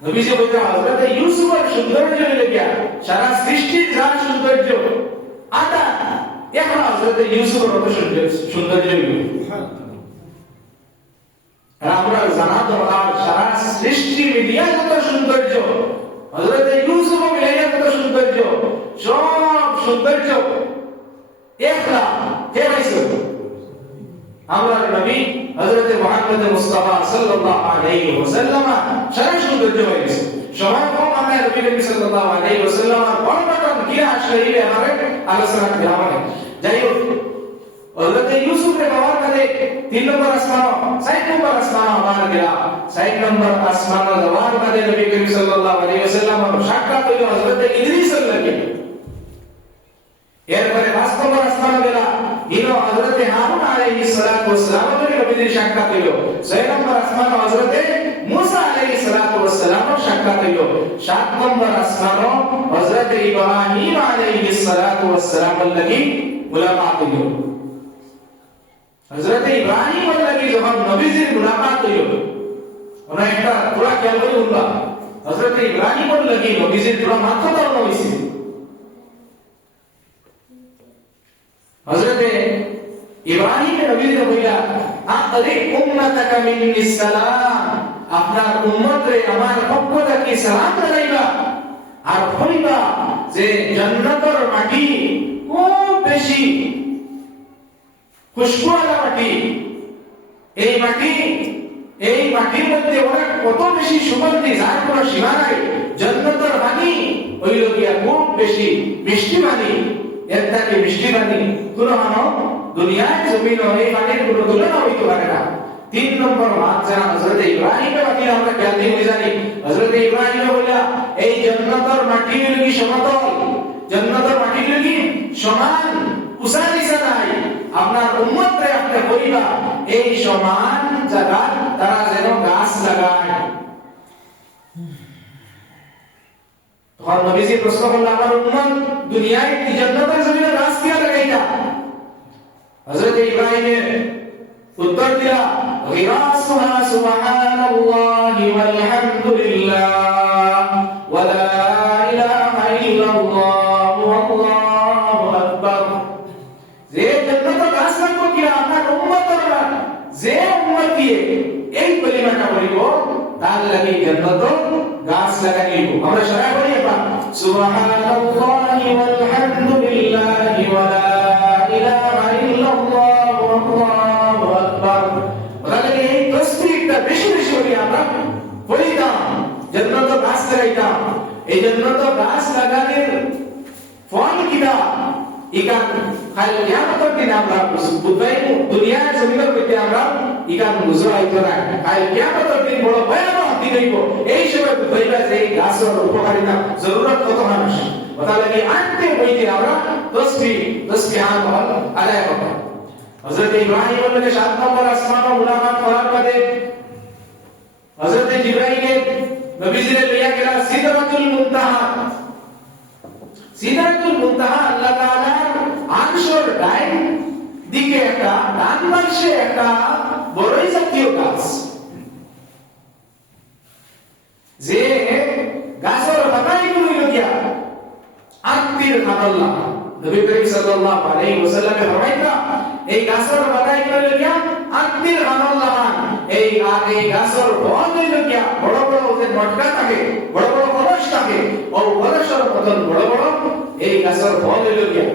নবীজি বলতে হযরত ইউসুফের সৌন্দর্য লাগিয়া সারা সৃষ্টির যার সৌন্দর্য আটা এখন হযরত ইউসুফের মতো সৌন্দর্য হইল আমরা জানা দরকার সারা সৃষ্টি মিলিয়া কত সৌন্দর্য হযরত ইউসুফ মিলিয়া কত সৌন্দর্য সব সৌন্দর্য একলা কে হইছে আমরা নবী হযরত মুহাম্মদ মুস্তাফা সাল্লাল্লাহু আলাইহি ওয়াসাল্লাম সারা সৌন্দর্য হইছে সময় কম আমরা নবী করিম সাল্লাল্লাহু আলাইহি ওয়াসাল্লাম বড় কি আসলে এই ব্যাপারে আলোচনা করা হবে যাই হোক হযরত ইউসুফের বাবার কাছে তিন নম্বর আসমান সাইড নম্বর আসমান আমার গেলা সাইড নম্বর আসমান যাওয়ার কাছে নবী করিম সাল্লাল্লাহু আলাইহি ওয়াসাল্লাম সাক্ষাৎ হইল হযরত ইদ্রিসের লাগে এরপরে পাঁচ নম্বর আসমান গেলা ইনো হযরত হারুন আলাইহিস সালাতু ওয়াস সালাম এর নবীর সাক্ষাৎ হইল ছয় নম্বর আসমান হযরত মুসা আলাইহিস সালাতু ওয়াস সালাম সাক্ষাৎ হইল সাত নম্বর আসমান হযরত ইব্রাহিম আলাইহিস সালাতু ওয়াস সালাম এর লাগি মুলাকাত হইল হযরত ইব্রাহিম এর লাগি যখন নবীজির মুলাকাত হইল ওনা একটা পুরা খেয়াল করে উল্লাহ হযরত ইব্রাহিম এর লাগি নবীজির পুরা মাথা ধরানো হইছে হযরত ইব্রাহিম নবীজি বলেন আতরি উম্মতাকা মিন্নিস সালাম আপনার উম্মতরে আমার পক্ষ থেকে সালাম জানাইবা আর বলিবা যে জান্নাতের মাটি খুব বেশি খুশবুওয়ালা মাটি এই মাটির মধ্যে অনেক কত বেশি সুগন্ধি যার কোনো সীমা নাই জান্নাতের পানি হইল গিয়া খুব বেশি মিষ্টি পানি এর থেকে মিষ্টি পানি কোনো দুনিয়ায় জমিন এই পানির কোনো তুলনা হইতে পারে না তিন নম্বর বাত যারা হযরত ইব্রাহিমের বাকি আমরা জ্ঞানী হয়ে জানি হযরত ইব্রাহিম বললা এই জান্নাতের মাটি লাগি সমতল জান্নাতের মাটি লাগি সমান উঁচা নিচা নাই আপনার উম্মতরে আপনি কইবা এই সমান জায়গা তারা যেন গাছ লাগায় তখন নবীজি প্রশ্ন করলেন আমার উম্মত দুনিয়ায় কি জান্নাতের জমিনে গাছ কিয়া লাগাইতা হযরত ইব্রাহিমের উত্তর দিলা গিরাসুহা সুবহানাল্লাহি ওয়াল হামদুলিল্লাহ ওয়া লা ইলাহা ইল্লাল্লাহু আল্লাহু আকবার যে জান্নাতের গাছ লাগবে কি আপনার উম্মতের যে উম্মত দিয়ে এই কলিমাটা বলিব তার লাগি জান্নাতের গাছ লাগাইব আমরা সবাই বলি এবার সুবহানাল্লাহি ওয়াল হামদুলিল্লাহি ওয়া লা ইলাহা ইল্লাল্লাহু আল্লাহু আকবার বলে এই তাসবিহটা বেশি বেশি বলি আমরা বলি না জান্নাতের গাছ লাগাইতা এই জান্নাতের গাছ লাগানোর ফল কিটা ইকান খালি কিয়ামতের দিন আমরা বুঝাইবো দুনিয়ার জমিনের মধ্যে আমরা ইকান বুঝাইতো না খালি কিয়ামতের দিন বড় ভয়াবহ দিন হইব এই সময় বুঝাইবা যে এই গাছের উপকারিতা জরুরত কত মানুষ কথা লাগে আনতে বইতে আমরা তসবিহাত আদায় করব হযরত ইব্রাহিম এর সাত নম্বর আসমানে মুলাকাত করার পরে হযরত জিবরাইল নবীজির লিয়া গেল সিদরাতুল মুনতাহা সিদরাতুল মুনতাহা আল্লাহ তাআলার আরশের ডাইন দিকে একটা ডান পাশে একটা বড়ই জাতীয় গাছ যে গাছের পাতাগুলো লাগিয়া আত্মীর খানাল্লাহ নবী করিম সাল্লাল্লাহু আলাইহি ওয়াসাল্লামে ফরমাইতা এই গাছের পাতাগুলো লাগিয়া আত্মীর খানাল্লাহ এই গাছের ফল লাগিয়া বড় বড় ওদের মটকা থাকে বড় বড় ফলস থাকে ও ফলসের মতন বড় বড় এই গাছের ফল লাগিয়া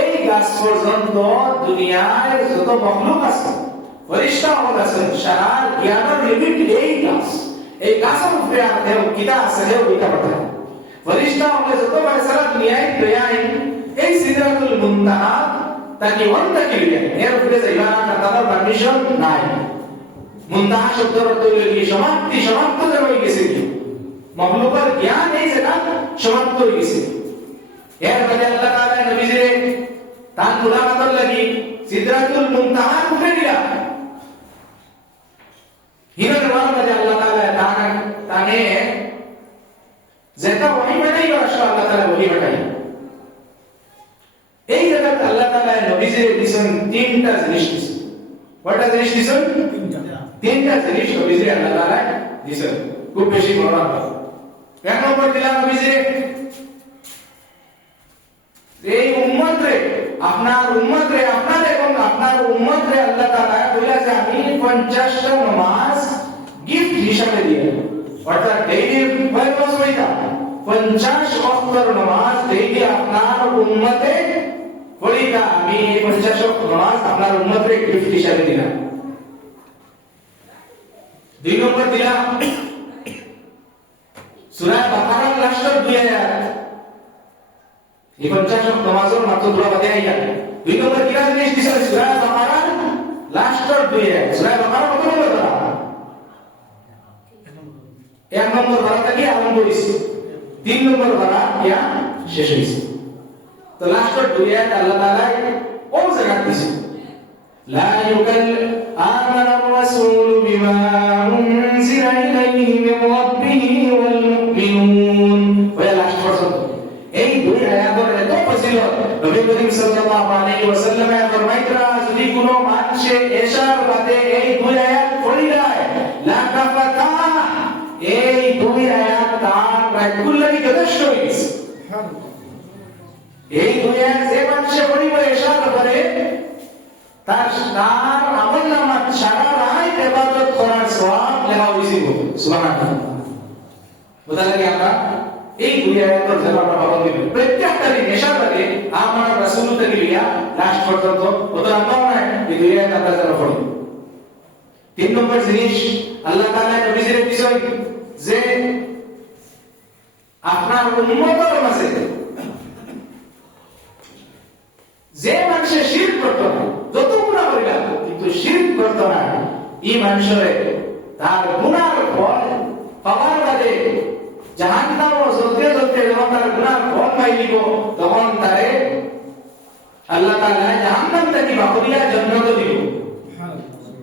এই গাছ পর্যন্ত দুনিয়ায় যত মখলুক আছে ফেরেশতা আছে সারা জ্ঞানের লিমিট এই গাছ এই গাছের উপরে আর দেও কিতা আছে দেও কিতা পাঠায় ফেরেশতা যত বারে সারা দুনিয়ায় প্রায় এই সিদরাতুল মুনতাহা তাকে অন্তকে লিয়া এর উপরে যাইবা না তার পারমিশন নাই মুনতাহা শব্দের অর্থ হইল কি সমাপ্তি সমাপ্ত হয়ে গেছে কি মাখলুকার জ্ঞান এই যেটা সমাপ্ত হয়ে গেছে এর মানে আল্লাহ তাআলা নবীজিরে তার মুলাকাতের লাগি সিদরাতুল মুনতাহা উপরে নিয়া হিরন ওয়ারতে আল্লাহ তাআলা তানে যেটা ওহী বানাই আসলে আল্লাহ তাআলা ওহী বানাই এই জায়গাতে আল্লাহ তাআলা নবীজিরে দিছেন তিনটা জিনিস দিছেন কয়টা জিনিস দিছেন তিনটা জিনিস নবীজিরে আল্লাহ তাআলা দিছেন খুব বেশি বড় না এক নম্বর দিলাম নবীজিরে এই উম্মতরে আপনার এবং আপনার উম্মতরে আল্লাহ তাআলা বলেছে আমি 50টা নামাজ গিফট হিসাবে দিয়ে অর্থাৎ ডেইলি কয় মাস হইতা 50 ওয়াক্তের নামাজ ডেইলি আপনার উম্মতে পড়িতা আমি 50 ওয়াক্ত নামাজ আপনার উম্মতরে গিফট হিসাবে দিলাম দুই নম্বর দিলাম সূরা বাকারার লাস্টের 2 আয়াত এই 50 ওয়াক্ত নামাজের মাত্র দুটো বাদে আইয়া দুই নম্বর কিরা জিনিস দিছে সূরা বাকারার লাস্টের 2 আয়াত সূরা বাকারা কত নম্বর পারা এক নম্বর পারা থেকে আরম্ভ হইছে 3 নম্বর পারা ইয়া শেষ হইছে তো লাস্টের 2 আয়াত আল্লাহ তাআলা ও জায়গা দিছে লা ইউকাল আমানা আর-রাসূল বিমা উনজিলা ইলাইহি মির রাব্বিহি ওয়াল মুমিনুন ওয়া লাস্ট পর্যন্ত এই 2 আয়াতের এত ফজিলত নবী করিম সাল্লাল্লাহু আলাইহি ওয়াসাল্লাম ফরমাইতরা যদি কোনো মানুষে এশার বাদে এই 2 আয়াত পড়ি যায় লা কাফাতা এই 2 আয়াত তার রাকুল্লাহি যথেষ্ট হইছে এই 2 আয়াত যে মানুষে পড়িবে এশার পরে তার আমলনামা সারা রাত ইবাদত করার সওয়াব লেখা হইছে সুবহানাল্লাহ বুঝা লাগে আমরা এই 2 আয়াতের যেন আমরা পাবো প্রত্যেকটা দিন এশার বাদে আমার রাসূল থেকে লিয়া লাস্ট পর্যন্ত ওটা আমরা এই 2 আয়াত আমরা যেন পড়ি 3 নম্বর জিনিস আল্লাহ তাআলা নবীজির বিষয় যে আপনার উম্মতের মাঝে যে মানুষে শিরক করতো না যত গুনাহ করিলা কিন্তু শিরক করতো না এই মানুষের তার গুনার ফল পাওয়ার বাদে জাহান্নাম ও জ্বলতে জ্বলতে যখন তার গুনার ফল পাইলিব তখন তারে আল্লাহ তাআলা জাহান্নাম থেকে বাহুরিয়া জান্নাত দিব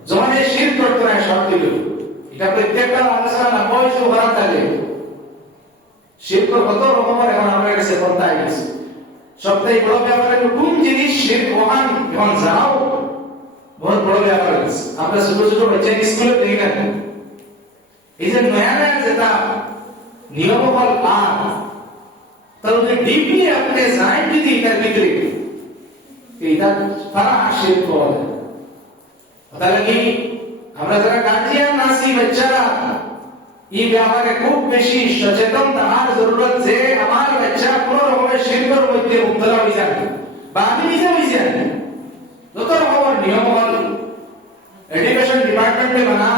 যখন এই শিরক করতো না সব দিল এটা প্রত্যেকটা আলোচনা না বয়স করার থাকে শিরক কত রকমের এখন আমাদের কাছে পড়তে আইছে সবথেকে বড় ব্যাপার কোন জিনিস শিরক ওহান এখন জানাও বহুত বড় ব্যাপার আছে আমরা ছোট ছোট বাচ্চা স্কুলে দেখি না এই যে নয়া নয়া যেটা নিয়ম হল আর তাহলে ডিপলি আপনি জানেন যদি এটার ভিতরে এটা তারা শিরক বলে তাহলে কি আমরা যারা গার্জিয়ান আছি বাচ্চারা এই ব্যাপারে খুব বেশি সচেতন থাকার জরুরত যে আমার বাচ্চা কোনো রকমের শিরকের মধ্যে মুবতলা হয়ে যায় বা আমি নিজে হয়ে যাই যত রকমের নিয়ম হল এডুকেশন ডিপার্টমেন্টে বানা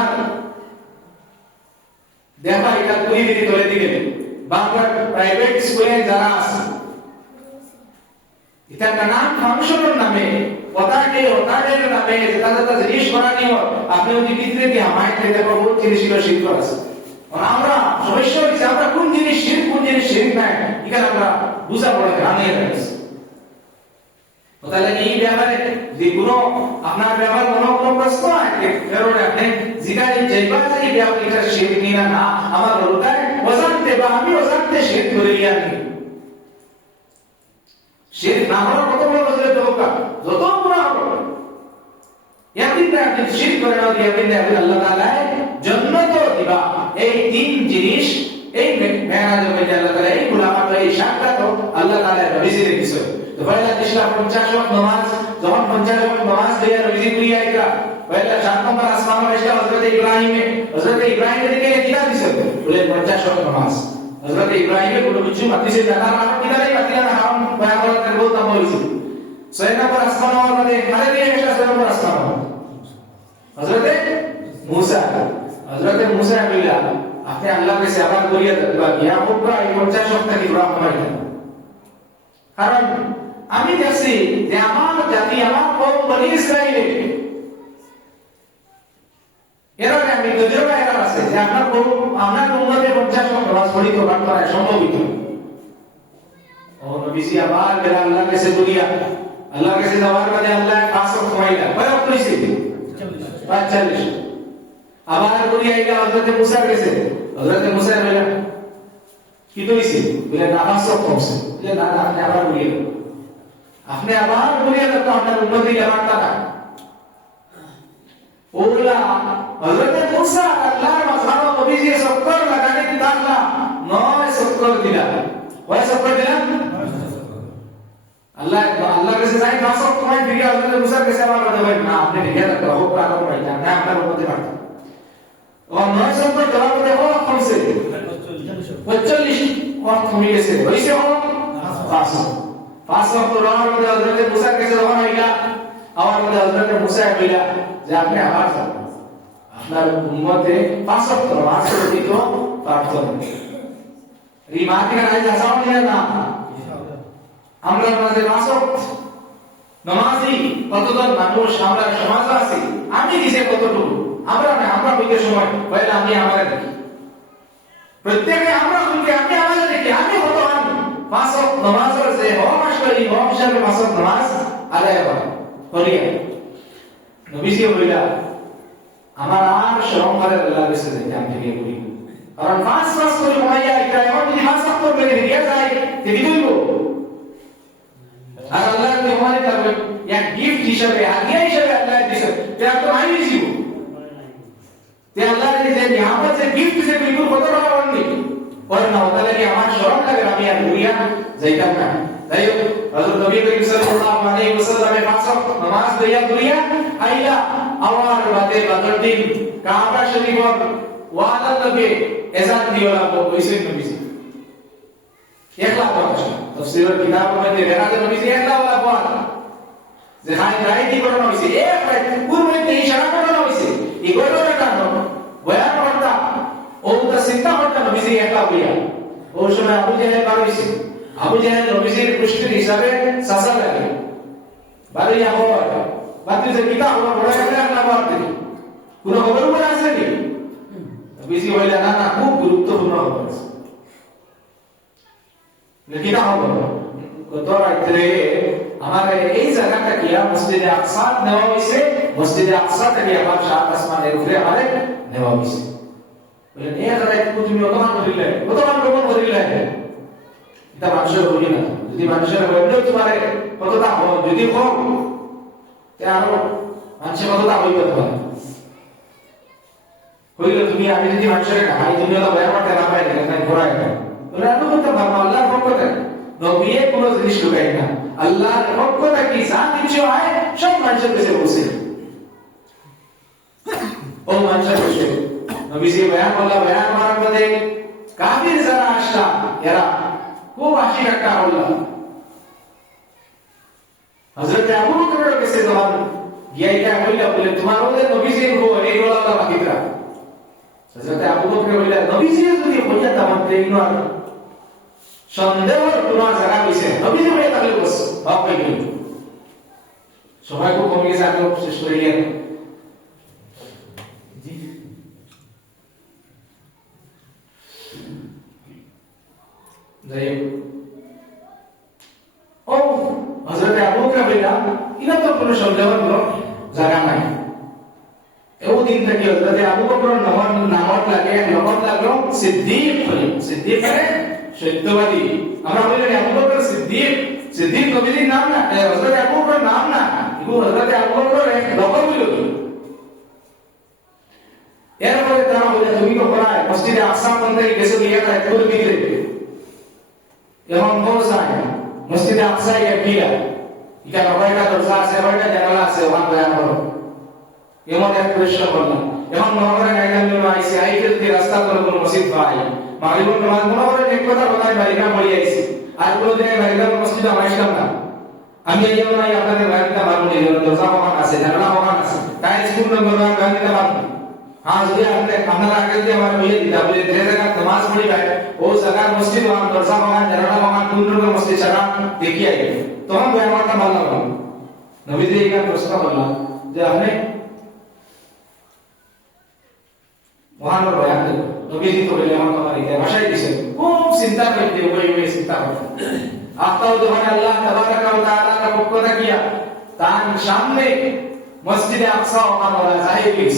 দেখা এটা দুই দিকে তোলে দিকে বা প্রাইভেট স্কুলে যারা আছে এটা নানান ফাংশনের নামে ওটাকে নামে যেটা যেটা জিনিস করা নিও আপনি যদি ভিতরে দিয়ে আমায় খেতে পারবো জিনিসগুলো শিখতে আছে আমরা সমস্যা হচ্ছে আমরা কোন জিনিস শিরক কোন জিনিস শিরক নাই এখানে আমরা বুঝা পড়ে জানিয়ে রাখছি তাহলে এই ব্যাপারে যে কোনো আপনার ব্যাপারে কোনো প্রশ্ন আছে কারণ আপনি জিজ্ঞাসা যাইবা যে এই ব্যাপারে এটা শিরক নিনা না আমার বলতায় অজান্তে বা আমি অজান্তে শিরক করে লিয়া নি শিরক না হওয়ার কত বড় বছরে দরকার যত বড় হবে ইয়াকিন রাখেন শিরক করে না দিয়ে আপনি আল্লাহ তাআলা জান্নাত দিবা এই তিন জিনিস এই মেরাজের মধ্যে আল্লাহ তাআলা এই গুলামাত এই শাকটা তো আল্লাহ তাআলা নবীজির কিছু তো পয়লা দিশলা 50 ওয়াক্ত নামাজ যখন 50 ওয়াক্ত নামাজ দিয়ে নবীজি পুরিয়া আইরা পয়লা 7 নম্বর আসমানে এসে হযরত ইব্রাহিম কে কিতা দিছে বলে 50 ওয়াক্ত নামাজ হযরত ইব্রাহিম কোনো কিছু মাতিছে জানা না কিতা নাই মাতিলা না হারাম বয়ান করে বহুত নাম হইছে 6 নম্বর আসমানের মধ্যে কারে দিয়ে এসে 6 নম্বর আসমান হযরত মুসা কইলা আপনি আল্লাহকে সেবা করিয়া দেবা গিয়া হোক এই 50 ওয়াক্ত কি পুরা কমাই দেন কারণ আমি দেখছি যে আমার জাতি আমার কওম বনি ইসরাইলে এর আগে আমি তজরবা এর আছে যে আপনার উম্মতে 50 ওয়াক্ত নামাজ পড়িত গান করা সম্ভবিত ও নবীজি আবার বেলা আল্লাহ কাছে দুনিয়া আল্লাহ কাছে যাওয়ার পরে আল্লাহ 5 ওয়াক্ত কমাইলা কয় ওয়াক্ত হইছে 45 আবার দুনিয়া আইলা হযরত মুসা কাছে হযরত মুসা বলেন কি হইছে বলে না 5 ওয়াক্ত কমছে বলে না আপনি আবার বলিয়ে তো আপনার উম্মতি আমার টাকা ওগুলা হযরত মুসা আল্লাহর মাঝহাব নবীজি সক্কর লাগানে কি দাখলা 9 সক্কর দিলা কয় সক্কর দিলা আল্লাহ কাছে যাই 5 সক্কর কমাই দিলা হযরত মুসা কাছে আমার কথা বলেন না আপনি লিখে রাখতে হবে প্রাণ পাই না আপনার উম্মতি পাঠ ও 9 সক্কর দেওয়ার পরে ও কমছে 45 ওয়াক্ত কমে গেছে হইছে ও 5 ওয়াক্ত রওয়ার মধ্যে হযরত মুসা কাছে যখন আইলা আমার মধ্যে হযরত মুসা কইলা যে আপনি আবার আপনার উম্মতে 5 ওয়াক্ত নামাজ পড়িত পাঠ করেন এই মাটিকা নাই যাসাও না আমরা মাঝে 5 ওয়াক্ত নামাজি কতজন মানুষ আমরা সমাজ আছে আমি দিছে কতটুকু আমরা হইতে সময় বলে আমি আমারে দেখি প্রত্যেককে আমরা হইতে আমি আমারে দেখি আমি হতো আমি 5 ওয়াক্ত নামাজের যে হক আসলে হক হিসাবে 5 ওয়াক্ত নামাজ আদায় করিয়া নবীজি বলিলা আমার আর শরম করে আল্লাহ কাছে যাইতে আমি থেকে বলি কারণ 5 মাস করে কমাইয়া এটা এমন যদি 5 ওয়াক্ত মেরে দিয়ে যায় তে দিবইব আর আল্লাহ যদি আমাদের করবে এক গিফট হিসেবে হাদিয়া হিসেবে আল্লাহ দিছে তে তো আমি দিব তে আল্লাহ যে নিয়ামত যে গিফট দিছে বিলকুল কত টাকা বাড়নি और ना होता है कि हमारा शौक लगे আমি আর দুনিয়া যাইতাম না তাই হযরত নবী করিম সাল্লাল্লাহু আলাইহি ওয়াসাল্লাম 5 ওয়াক্ত নামাজ দিয়া দুনিয়া আইলা আমার বাদে বদর দিন কাবা শরীফর ওয়াদা লগে এজান দিওলা কইছেন নবীজি একলা কথা তাফসীরের কিতাব মধ্যে লেখা আছে নবীজি একলা ওয়ালা বল যে হাই গাড়ি কি করানো হইছে এক পূর্বে তে ইশারা করানো হইছে এগুলো না বয়ান করতা ও তা চিন্তা করতা নবীজি একলা হইয়া ওই সময় আবু জাহেল বার হইছে আবু জাহেল নবীজির পুষ্টির হিসাবে সাসা লাগে বাড়িয়া হয় বাকি যে কিতাব হলো বড় একটা না বাড়তে কোন খবর পড়া আছে কি নবীজি বললেন না না খুব গুরুত্বপূর্ণ খবর আছে লেকিন হবে কত রাত্রে আমাদের এই জায়গাটা কি মসজিদে আকসা নেওয়া হইছে মসজিদে আকসা থেকে আবার সাত আসমানের উপরে আমাদের নেওয়া হইছে বলেন এই জায়গায় তুমি কতমান করিলে কতমান রকম করিলে এটা মানুষের বলি না যদি মানুষের বললেও তোমার কতটা যদি হোক তে আরো মানুষের কতটা হইতে পারে হইলে তুমি আমি যদি মানুষের হাই দুনিয়া ব্যবহার না পাই না ঘোরা এটা বলে আমি বলতে পারবো আল্লাহর পক্ষ থেকে নবীয়ে কোনো জিনিস লুকাই না আল্লাহর পক্ষ থেকে যা কিছু হয় সব মানুষের কাছে পৌঁছে ও মানুষের কাছে নবীজি বয়ান করার মধ্যে কাফির যারা আসলা এরা খুব হাসি ঠাট্টা হল হযরত আবু বকরের কাছে যখন গিয়াইটা হইলা বলে তোমার ওদের নবীজির এই গোলাটা বাকিরা হযরত আবু বকর বললেন নবীজি যদি হইয়া তামাতে ইনওয়ার সন্দেহর কোন জায়গা হইছে নবীজি বলে তাহলে বস বাপ পাই গেল সময় খুব কমে গেছে আমি শেষ করে গেলাম জি যাই ও হযরত আবু বকর বললেন ইনা তো কোনো সন্দেহর জায়গা নাই এও দিন থেকে হযরত আবু বকর নামত লাগে নমত লাগলো সিদ্দিক হলো সিদ্দিক মানে সত্যবাদী আমরা বলি আবু বকর সিদ্দিক নবীর নাম না হযরত আবু বকর নাম না এগুলো হযরত আবু বকর এক লকব হলো এরপরে তারা বলে তুমি তো পড়ায় মসজিদে আকসা মন্দিরে গেছো গিয়ে না একটু দিলে এখন পৌঁছায় মসজিদে আকসা গিয়া এখানে কয়টা দরজা আছে কয়টা জানালা আছে ওখানে বয়ান করো এমন এক প্রশ্ন করলাম এখন মনে করেন একজন আইসি আইতে যদি রাস্তা করে কোনো মসজিদ পাই মাগরিবের নামাজ মনে করেন এক কথা কথায় বাড়িটা পড়ি আইছি আর কোনো দিনে বাড়িটা মসজিদে আমরা আসলাম না আমি এই জন্য আপনাদের বাড়িটা মারুন এই দরজা ওখানে আছে জানালা ওখানে আছে তাই স্কুল নম্বর বাড়িটা মারুন হ্যাঁ যদি আপনারা আগে যদি আমার বলে দিতা বলে যে জায়গা নামাজ পড়ি যায় ও জায়গা মসজিদ ওয়ান দরজা বাগান জানালা বাগান কোন রকম মসজিদ ছাড়া দেখিয়ে আইবে তখন ভাই আমারটা ভালো লাগলো নবীজি এই প্রশ্ন করলাম যে আপনি মহান বয়ান দেব নবীজি তো বলে আমার কথা এই ভাষায় দিছে খুব চিন্তা করতে ওই চিন্তা করতে আফতাও যখন আল্লাহ তাবারাকা ওয়া তাআলা का পক্ষ থেকে তার সামনে মসজিদে আকসা ওখানে বলা যায় প্লিজ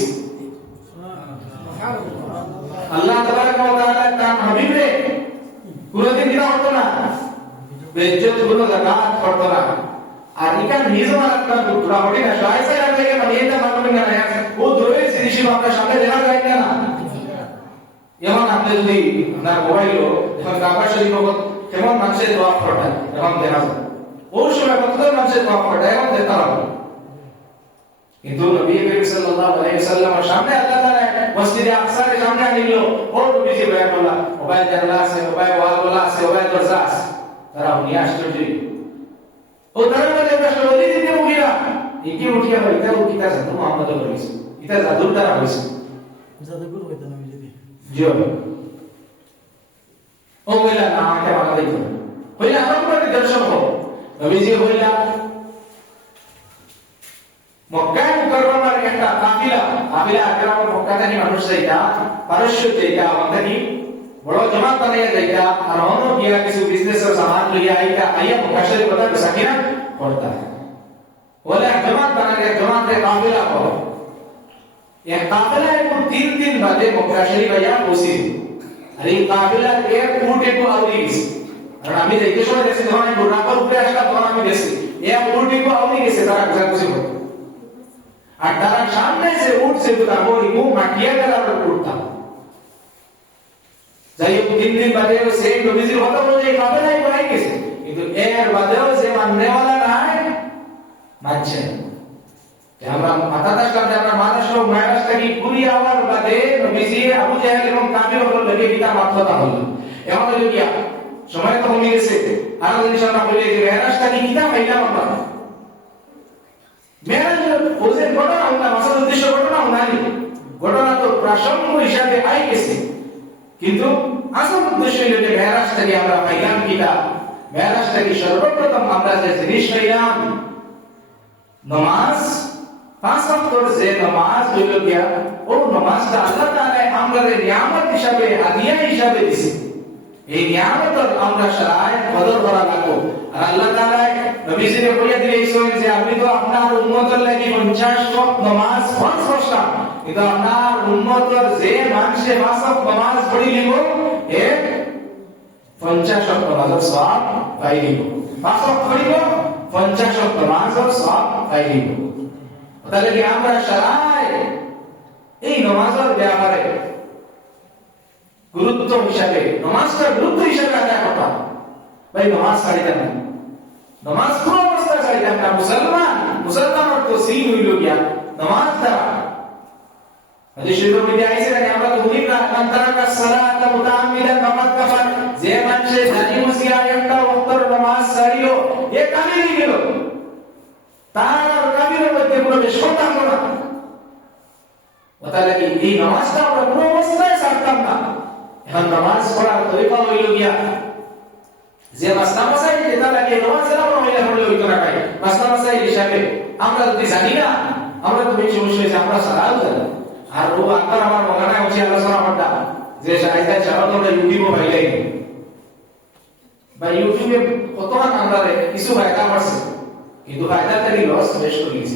আল্লাহ তাবারাকা ওয়া তাআলা তার হাবিবে কোনদিন দিনা হতো না বেজ্জত গুলো জাকাত করতো না আর ইকা নিজে মারাত্মক টুকরা হতে না শায়সা লাগে মানে এটা মানবে না ও দোয়ে জিনিস আমরা সামনে দেখা যায় না যেমন আপনি যদি আপনার মোবাইলও যখন কাবা শরীফ কেমন মানুষের দোয়া পড়ে এখন দেখা যায় ওই সময় কতজন মানুষের দোয়া পড়ে এখন দেখতে পাবো কিন্তু নবী করিম সাল্লাল্লাহু আলাইহি ওয়াসাল্লামের সামনে আল্লাহ তাআলা মসজিদে আকসার সামনে আনিলো ও নবীজি বয়ান করলা ওবাই জানলা আছে ওবাই ওয়ালওয়ালা আছে ওবাই দরজা আছে তারা উনি আশ্চর্য ও তারা বলে এটা সরলি দিতে মুগিরা ইকি উঠিয়া ভাই এটা কিতা জাদু মুহাম্মদ কইছে এটা জাদুর দ্বারা হইছে জাদুকর হইতো না যদি জিও ও বলে না আমাকে ভালো দিতে হইলা আমরা কোনো দর্শন হবো নবীজি হইলা মক্কা মুকাররমার একটা কাফিলা আকরাম মক্কা থেকে মানুষ যাইতা পারস্য যাইতা আমাদের বড় জমাত বানাইয়া যাইতা আর অন্য গিয়া কিছু বিজনেসের সামান লইয়া আইয়া মক্কা শরীফ কথা বেসাকিনা করতা বলে জমাত বানাইয়া জমাতে কাফিলা হলো এক কাফিলা একটু 3 দিন বাদে মক্কা শরীফ আইয়া পৌঁছি আর এই কাফিলা এক উটে কো আউরিস আর আমি দেখতে সময় দেখছি যখন বুড়াকর উপরে আসলাম তখন আমি দেখছি এক উটে কো আউরি গেছে তারা বুঝাবুঝি করতে আর তারা সামনে যে উঠছে তারা ওই মুখ মাটিয়া গেলা উঠতা যাই হোক 3 দিন বাদে সেই নবীজির কথা বলে কাফেলাই পড়াই গেছে কিন্তু এর বাদেও যে মাননেওয়ালা নাই মানছে আমরা মাথা দাসলাম যে আমরা মানুষ মায়ারাজটা কি পুরি আওয়ার বাদে নবীজি আবু জাহেল এবং কাফির হলো লেগে গিটা মাথা হলো এমন হলো কি সময় তো কমে গেছে আর জিনিস আমরা বলি যে মায়ারাজটা কি কিতা পাইলাম আমরা মেরাজ ওদের ঘটনা আমরা মাসাল উদ্দেশ্য ঘটনা নাই ঘটনা তো প্রাসঙ্গ হিসাবে আই গেছে কিন্তু আসল উদ্দেশ্য হলো যে মেরাজটাকে আমরা পাইলাম কিনা মেরাজটাকে সর্বপ্রথম আমরা যে জিনিস পাইলাম নামাজ 5 ওয়াক্তের যে নামাজ হলো গিয়া ও নামাজটা আল্লাহ তাআলা আমাদের নিয়ামত হিসাবে হাদিয়া হিসাবে দিয়েছে এই নিয়ামত আমরা সারায় কদর করা লাগবে আর আল্লাহ তাআলা নবীজিকে বলে দিয়েছেন যে আপনি তো আপনার উম্মতের লাগি 50 ওয়াক্ত নামাজ ফরজ করছেন কিন্তু আপনার উম্মতের যে মানুষে 5 ওয়াক্ত নামাজ পড়ি লিব এ 50 ওয়াক্ত নামাজের সওয়াব পাইলিব 5 ওয়াক্ত পড়িব 50 ওয়াক্ত নামাজের সওয়াব পাইলিব তাহলে কি আমরা সারায় এই নামাজের ব্যাপারে গুরুত্ব হিসাবে নামাজটা গুরুত্ব হিসাবে আদায় করতাম ভাই নামাজ ছাড়িতে না নামাজ কোন অবস্থা ছাড়িতে না মুসলমান তো সিল হইল গিয়া নামাজ দ্বারা হাদিস শরীফের মধ্যে আইছে যে আমরা তো বলি না মান তারাকা সালাত মুতাআম্মিদান ফাকাদ কাফার যে মানুষ জানি মুসিয়া একটা ওয়াক্তের নামাজ ছাড়িও এ কাফির হয়ে গেল তার আর কাফিরের মধ্যে কোনো সম্পর্ক না ওতালে কি এই নামাজটা আমরা কোন অবস্থায় ছাড়তাম না এখন নামাজ পড়ার তরিকা হইল গিয়া যে মাসলা মাসাইল যেটা লাগে নামাজের আমরা হইলে হইতো না ভাই মাসলা মাসাইল হিসাবে আমরা যদি জানি না আমরা তো বেশি সমস্যা আছে আমরা সারাও জানি আর ও আত্মার আমার মনে নাই হচ্ছে আলোচনা করতাম যে সাইডটা ছাড়াও তো ইউটিউবে ভাইলাই বা ইউটিউবে কত না কামড়ারে কিছু ফায়দা আছে কিন্তু ফায়দা থেকে লস বেশ করে গেছি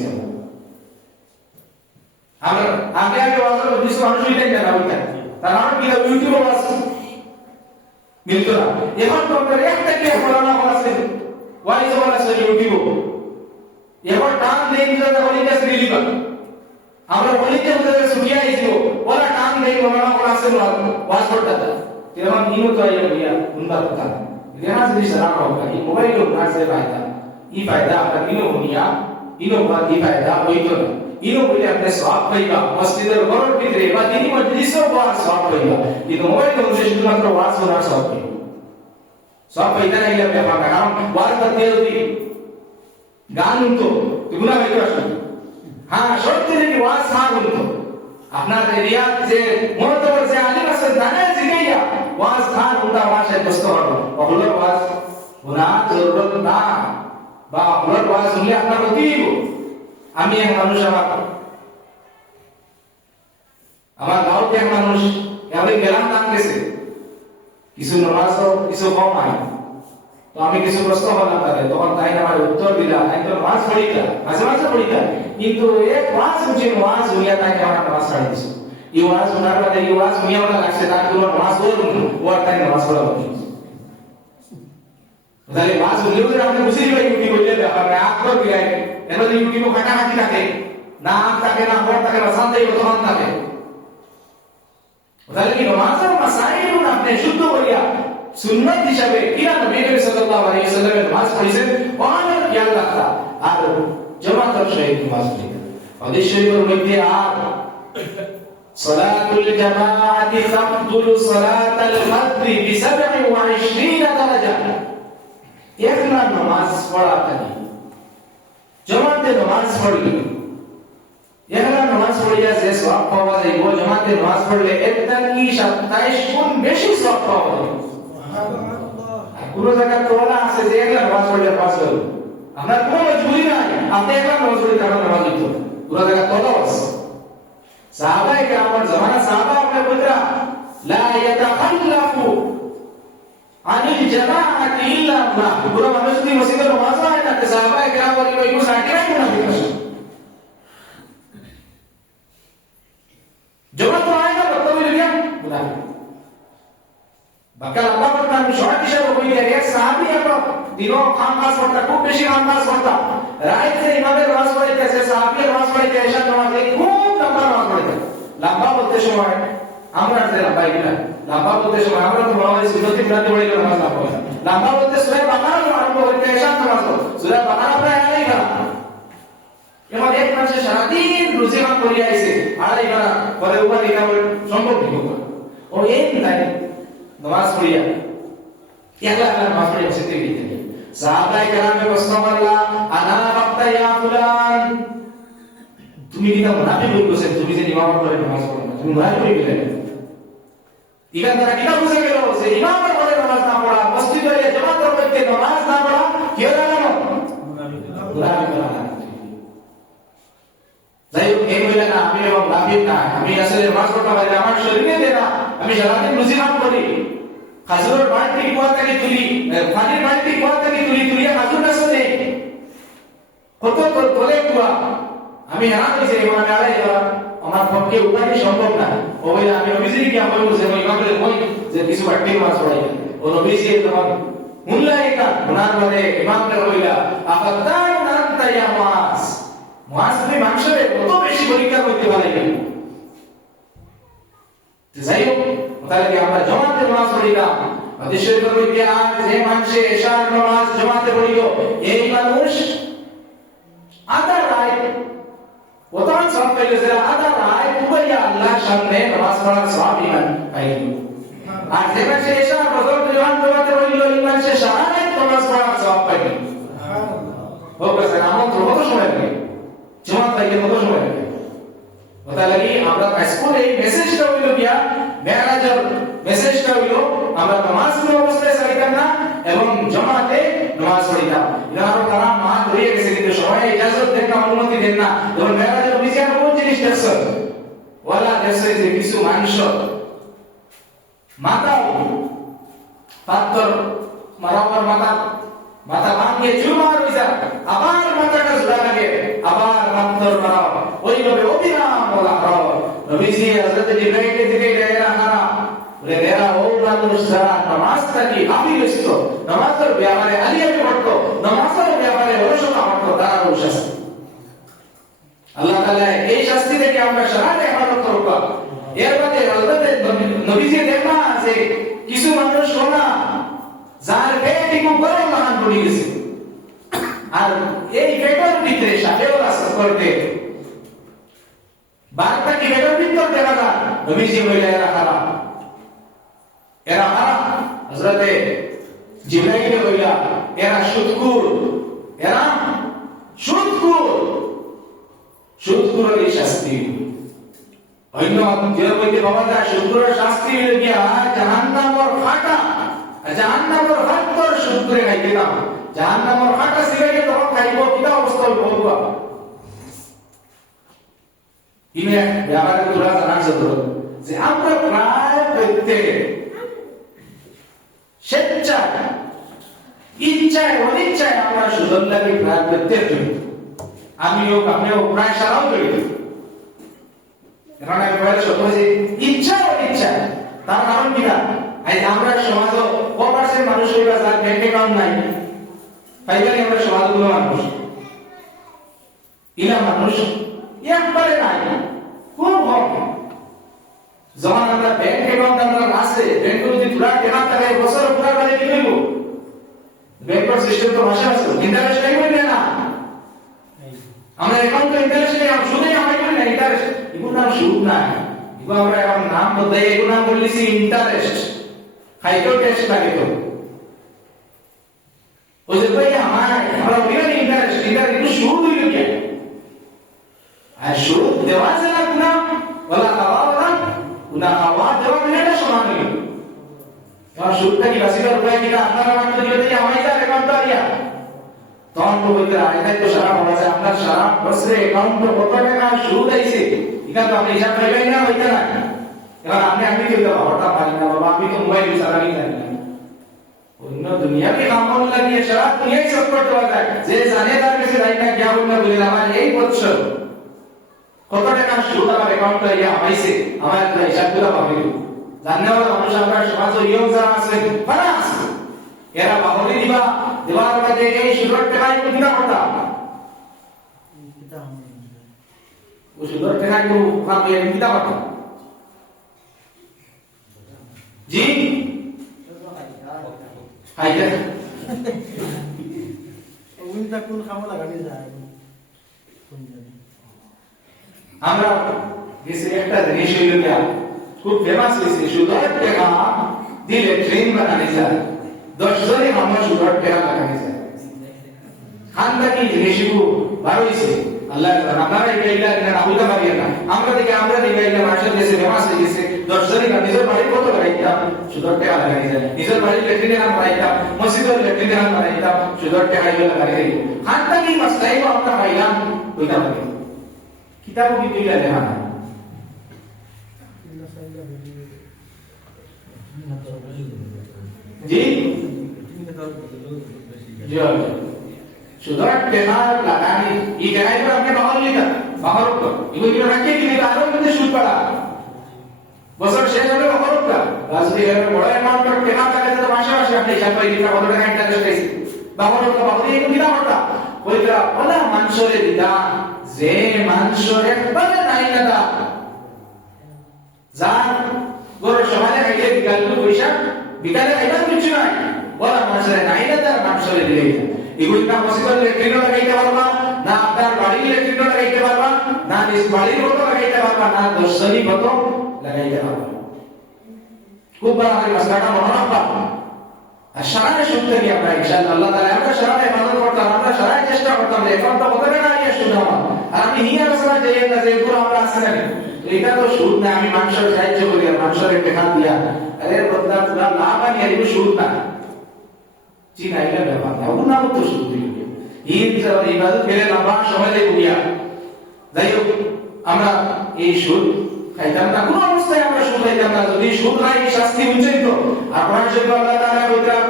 আমরা আগে ওয়াজের উদ্দেশ্য মানুষ এটাই জানা হইতা তার মানে কি ইউটিউবে ওয়াজ মিলতো না এখন তো আমরা একটা কি পড়ানো আছে ওয়াইজ ওয়ালা আছে ইউটিউবে এখন টান দেই দিলে ওলিটা শ্রীলিপা আমরা ওলিটা উদরে সুখিয়া আইছো ওরা টান দেই পড়ানো আছে ওয়াজ করতে এখন নিও তো আইয়া গিয়া উন্ডা কথা ইহাজ জিনিস রাখা হোক এই মোবাইল না সে ফায়দা ই ফায়দা আমরা নিও নিয়া ইনো বাদ ই ফায়দা হইতো না ইনো বলে আপনি সওয়াব পাইবা মসজিদের ঘরের ভিতরে বা দিনী মজলিসেও ওয়াজ সওয়াব পাইবা কিন্তু মোবাইল তো শুধুমাত্র ওয়াজ শোনার সওয়াব পাইবা সওয়াব পাইতা না ইলা ব্যাপার না কারণ ওয়াজ করতে যদি গান তো গুনাহ হইতো আসলে হ্যাঁ শর্ত যদি ওয়াজ না হইতো আপনার এরিয়াত যে মহতবর যে আলিম আছে জানে জিগাইয়া ওয়াজ খান উল্টা ভাষা কষ্ট হলো ওগুলোর ওয়াজ গুনা জরুরত না বা ওগুলোর ওয়াজ শুনলে আপনার অতীব আমি এক মানুষ আমার গাঁওতে এক মানুষ আমি গেলাম দাম গেছে কিছু নমাজ কিছু কম হয় তো আমি কিছু প্রশ্ন করলাম তাদের তখন তাই আমার উত্তর দিলাম তাই তো নামাজ পড়িতা মাঝে মাঝে পড়িতা কিন্তু এক ওয়াজ বুঝে ওয়াজ হইয়া তাই আমার নামাজ ছাড়ি দিছে এই ওয়াজ শোনার পরে এই ওয়াজ হইয়া ওটা লাগছে তার কোনো নামাজ পড়ুন ওর তাই নামাজ পড়া হচ্ছে তাহলে ওয়াজ হইলেও যে আপনি বুঝে দিবেন কি বললে ব্যাপার না আকবর বিয়াই এবার ইউটিউবে কাটাকাটি থাকে না আপ থাকে না পড় থাকে না শান্তি তখন থাকে তাহলে কি নামাজের মাসাইল আপনি শুদ্ধ করিয়া সুন্নাত হিসাবে কিরা নবী সাল্লাল্লাহু আলাইহি ওয়াসাল্লামের নামাজ পড়েছেন ওয়ানের খেয়াল রাখা আর জামাতের সহিত নামাজ পড়া হাদিস শরীফের মধ্যে আর সালাতুল জামাআতি তাফদুলু সালাতাল ফজর বি 27 দারাজা একলা নামাজ পড়া তাই জামাতে নামাজ পড়লে একলা নামাজ পড়িয়া যে সওয়াব পাওয়া যায় ও জামাতে নামাজ পড়লে একটা কি 27 গুণ বেশি সওয়াব পাওয়া যায় পুরো জায়গা তোলা আছে যে একলা নামাজ পড়লে পাস হলো আপনার কোনো মজবুরি নাই আপনি একলা নামাজ পড়লে কারণ নামাজ দিত পুরো জায়গা তোলা আছে সাহাবায়ে কেরামের জামানা সাহাবা আপনি বলরা লা ইয়াতাখাল্লাফু আনিল জামাআতি ইল্লা আল্লাহ পুরো মানুষ কি মসজিদে নামাজ পড়ে না সাহাবায়ে কেরাম বলি ওই কোন সাথে নাই মুনাফিক আছে জামাত আয় না বলতে বলি মুনাফিক বাকা লম্বা পড়তা আমি শর্ট হিসাবে বলি এক সাহাবী আমরা দিনও খামখাস পড়তা খুব বেশি খামখাস পড়তা রাত থেকে ইমামের নামাজ পড়াইতেছে সাহাবীর নামাজ পড়াইতে এশার নামাজ খুব লম্বা নামাজ পড়াইতে লম্বা বলতে সময় আমরা যে লম্বা এটা লম্বা বলতে সময় আমরা তো বলা হয় সুন্নতি বিরাতে পড়ে নামাজ না পড়া লম্বা বলতে সূরা বাকারা আরম্ভ হইতে এশার নামাজ সূরা বাকারা প্রায় আড়াই ঘন্টা এমন এক মাসে সারাদিন রুজিমান করিয়া আইছে আড়াই ঘন্টা পরে উপর এটা সম্ভব নয় ও এই নাই নামাজ পড়িয়া একলা নামাজ পড়ে বসে দিতে সাহাবায়ে কেরামে প্রশ্ন করলা আনা বাক্তা ইয়া ফুলান তুমি কি না মুনাফিক বলছো তুমি যে ইমাম করে নামাজ পড়ো না তুমি মুনাফিক হয়ে গেলে ইগান তারা কিটা বুঝে গেল যে ইমাম করে নামাজ না পড়া মসজিদে জামাতের মধ্যে নামাজ না পড়া কি হলো মুনাফিক না যাই হোক এই বলে না আমি এবং মুনাফিক না আমি আসলে নামাজ পড়তে পারি আমার শরীরে দেয় না আমি সারাদিন রুজিমান করি খাজুরের বাড়তি কুয়া থেকে তুলি পানির বাড়তি কুয়া থেকে তুলিয়া খাজুর গাছ নেই কত বলে কুয়া আমি হারান হয়েছে এবার আড়াই আমার পক্ষে উপায় সম্ভব না ও বলে আমি নবীজির কি আমল করছে ওই ইমামের বই যে কিছু বাড়তি মাছ পড়াই ও নবীজি তখন মুল্লাইকা ওনার মানে ইমামটা কইলা আফাদাই নান্তা ইয়া মাস মাস তুমি মাংসে কত বেশি পরীক্ষা করতে পারে যাই হোক তাহলে আমরা জামাতে নামাজ পড়িলাম হাদিস শরীফের মধ্যে আজ যে মানুষ এশার নামাজ জামাতে পড়িল এই মানুষ আদা রায় ওতান সব পেলে যে আদা রায় পুরাইয়া আল্লাহর সামনে নামাজ পড়ার সওয়াব ইমান পাইল আর যে মানুষ এশার ফজর জামাতে পড়িল এই মানুষ সারা রাত নামাজ পড়ার সওয়াব পাইল সুবহানাল্লাহ ও কাছে আমল তো কত সময় লাগে জামাত পাইলে কত সময় লাগে তাহলে আমরা স্কুলে এই মেসেজটা হইল কিয়া মেরাজের মেসেজটা হইল আমরা নামাজ পড়া অবস্থায় সাইতাম না এবং জামাতে নামাজ পড়িতাম যারা তারা মা ধরে গেছে কিন্তু সবাই ইজাজত দেন না অনুমতি দেন না যখন মেরাজের বিচার কোন জিনিস দেখছেন ওয়ালা দেখছে যে কিছু মানুষ মাথা পাত্তর মারাবার মাথা ভাঙিয়ে চুরমার হয়ে যায় আবার মাথাটা জোড়া লাগে আবার পাত্তর মারা ওইভাবে অবিরাম বলা হয় নবীজি হযরত জিবরাইলের দিকে গেলেন আনা বলে এরা ও মানুষ যারা নামাজটাকে আবিরস্ত নামাজের ব্যাপারে আলিয়ামি করতো নামাজের ব্যাপারে অলসতা করতো তারা দোষ শাস্তি আল্লাহ তাআলা এই শাস্তি থেকে আমরা সারাতে হেফাজত করব এর মধ্যে হযরত নবীজি দেখবা যে কিছু মানুষ শোনা যার পেটিকু গরম লাগান পড়ে গেছে আর এই পেটের ভিতরে সাহেব রাসূল করতে বারটা কি বেটার ভিতর দেখা যায় নবীজি বলে এরা হারাম হযরতে জিবরাইল বললা এরা সুদখোর এই শাস্তি ওই যে বইতে বাবা যায় শুক্রের শাস্তি হইল গিয়া জাহান্নামের ফাটা জাহান্নামের হাতর শুক্রে খাইতে দাও জাহান্নামের ফাটা সিগাইতে তখন খাইব কিটা অবস্থা হইব বাবা ইনে ব্যাপারে তোরা জানার জরুরত যে আমরা প্রায় প্রত্যেকে স্বেচ্ছায় ইচ্ছায় অনিচ্ছায় আমরা সুন্দরলাকে প্রায় প্রত্যেকে আমিও প্রায় সারাও করি এখন আমি বলে সত্য যে ইচ্ছা অনিচ্ছা তার কারণ কিনা আমরা সমাজ কপার্সেন্ট মানুষ হইবা যার ব্যাংক অ্যাকাউন্ট নাই পাইবানি আমরা সমাজগুলো মানুষ ইলা মানুষ একবারে নাই খুব কম যখন আমরা ব্যাংক অ্যাকাউন্ট আমরা আছে ব্যাংকে যদি পুরা টাকা থাকে বছর পুরা মানে কি হইব ব্যাংকের সিস্টেম তো ভাষা আছে ইন্টারেস্ট নাই বলবে না আমরা অ্যাকাউন্টে ইন্টারেস্ট নেই সুদে আমাই বলি না ইন্টারেস্ট এগুলো নাম সুদ না এগুলো আমরা এখন নাম বদলাই এগুলো নাম বললিছি ইন্টারেস্ট খাইতো টেস্ট লাগে তো ওই যে ভাই আমরা বলি না ইন্টারেস্ট একটু সুদ হইল কি আর সুদ দেওয়া যায় না গুনাহ ওলা খাওয়া গুনাহ খাওয়া দেওয়া মিলে সমান হইল আর সুদটা কি 80 রুপিয়া কিনা আপনারা মাত্র দিয়ে দিই আমাই তার অ্যাকাউন্টে আইয়া তখন তো বলতে আইতাই তো সারা বলা যায় আপনার সারা বছরে অ্যাকাউন্টে কত টাকা সুদ আইছে এটা তো আপনি হিসাব পাইবেন না হইতা না এবার আমি কি বলবো হঠাৎ পারি না বাবা আমি তো মোবাইল চালানি জানি না অন্য দুনিয়াকে কামল লাগিয়ে সারা দুনিয়ায় সব করতে পারে যে জানে তার কাছে যাই না গিয়া বললে বলে আমার এই বছর কত টাকা সুদ আমার অ্যাকাউন্টে আইয়া আইছে আমার হিসাবগুলো পাবে জাননেওয়ালা মানুষ আমরা সমাজ ইয়ং যারা আছে তারা আছে এরা বাহরি দিবা দেওয়ার মধ্যে এই সুদর টাকায় কিনা কথা ও সুদর টাকায় কোন কামে কিনা কথা জি হাইয়া ওইটা কোন খামো লাগানি যায় কোন জানি আমরা গেছে একটা জিনিস হইল কি খুব ফেমাস হয়েছে সুদর টাকা দিলে ট্রেন বানানো যায় 10 জনে আমরা সুদর টাকা লাগানো যায় খানদানি জিনিসগুলো ভালো হয়েছে আল্লাহ আপনারা এইটা না হইতে পারি না আমরা দেখে এইটা মানুষের দেশে ফেমাস হয়ে গেছে 10 জনে নিজের বাড়ি কত লাগাইতাম সুদর টাকা লাগানো যায় নিজের বাড়ি ল্যাট্রিনে নাম লাগাইতাম মসজিদের ল্যাট্রিনে নাম লাগাইতাম সুদর টাকা লাগাই খানদানি মাসলাইও আমরা পাইলাম হইতে পারি কিতাবও কি দিলে লেখা না জি সুদর টাকা লাগানি এই টাকায় তো আপনি বাহর লিখা বাহর তো এগুলো রাখে কি আরো মধ্যে সুদ পাড়া বছর শেষ হবে বাহর কা রাজনীতি এর বড় অ্যামাউন্ট অফ টাকা থাকে তো মাসে মাসে আপনি হিসাব করে দিতে কত টাকা ইন্টারেস্ট আছে বাহর তো বাহর এই কিনা হতা কইতা ওলা মানসরে দিতা যে মাংস একবারে নাই না যার গরু সমাজে খাইলে বিকালে খাইবার কিছু নাই বলা মাংসরে নাই না তার মাংসরে দিলে এগুলি না মসজিদের ল্যাট্রিনও লাগাইতে পারবা না আপনার বাড়ির ল্যাট্রিনও লাগাইতে পারবা না নিজ বাড়ির মতো লাগাইতে পারবা না দর্শনী মতো লাগাইতে পারবা খুব বড় আমাদের মাসলাটা মনে রাখবা আর সারায় শুনতে গিয়ে আমরা ইনশাআল্লাহ আল্লাহ তাআলা আমরা সারায় ইবাদত করতাম আমরা সারায় চেষ্টা করতাম যে এখন তো কত টাকা আইয়া শুনতে আমার আর আমি নিয়ে আসলে যাই না যে পুরো আমরা আসে না এটা তো সুদ না আমি মানুষের সাহায্য করি আর মানুষের টাকা দিয়া আরে বদলা পুরা লাভ আনি এগুলো সুদ না চিনা এটা ব্যাপার না ওগুলো না তো সুদ দিই ঈদ ইবাদত করে লম্বা সময় দিয়ে দিয়া যাই হোক আমরা এই সুদ খাইতাম না কোনো অবস্থায় আমরা সুদ খাইতাম না যদি সুদ নাই শাস্তি উচিত আর কোরআন শরীফে আল্লাহ তাআলা বলেন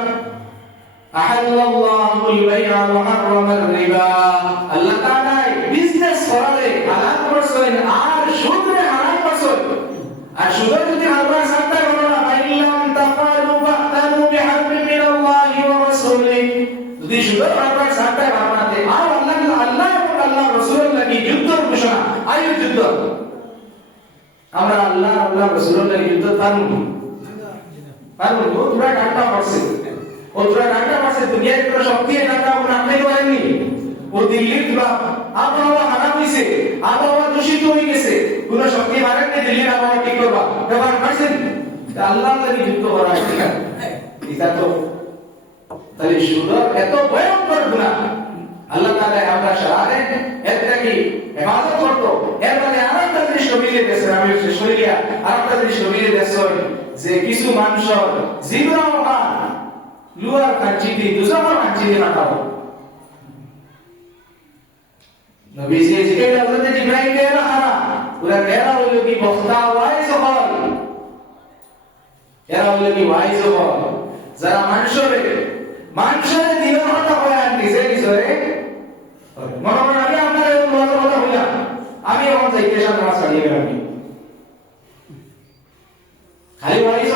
আহাল্লাল্লাহু আল-বাই'a ওয়া হারামা আর-রিবা আল্লাহ তাআলা বিজনেস করালে হালাল করছেন আর সুদরে হারাম করছেন আর সুদ যদি হারাম সাথে হলো না ফাইল্লাম তাফালু ফাতানু বিহারবিন মিনাল্লাহি ওয়া রাসূলিহি যদি সুদ হারাম সাথে বানাতে আর আল্লাহ এবং আল্লাহ রাসূলের লাগি যুদ্ধের ঘোষণা আয়ু যুদ্ধ আমরা আল্লাহ রাসূলের লাগি যুদ্ধ পারবো ও তোরা ডাক্তার পড়ছে ও তোরা ডাক্তার পড়ছে দুনিয়ার কোনো শক্তি ডাক্তার কোন আপনি পারেননি ও দিল্লির তোরা আবহাওয়া খারাপ হইছে আবহাওয়া দূষিত হয়ে গেছে কোন শক্তি পারেননি দিল্লির আবহাওয়া ঠিক করবা ব্যবহার করছেন আল্লাহ লাগি যুদ্ধ করা এটা তো তাহলে সুদর এত ভয়ঙ্কর গুনাহ আল্লাহ তাআলা আমরা সারাদিন এর থেকে ইবাদত করতো এরপরে আরেকটা জিনিস মিলিয়ে দিয়েছে, আমি শেষ করি গিয়া আরেকটা জিনিস মিলিয়ে দিয়েছে যে কিছু মানুষ জীবনও লুয়ার কাঞ্চিতে দুজনের কাঞ্চিতে মাতাও নবীজি জিজ্ঞাসা হযরত ইব্রাহিম কে রাখা ওরা কেরা হইল কি বক্তা ওয়াইজ হল, এরা হইল কি ওয়াইজ হল যারা মানুষের দিনের কথা হয় আর নিজে নিজরে মনে করেন আমি আপনার মজার কথা বললাম, আমি এখন যাইতে সামনে মাছ ছাড়িয়ে গেলাম খালি ওয়াইজ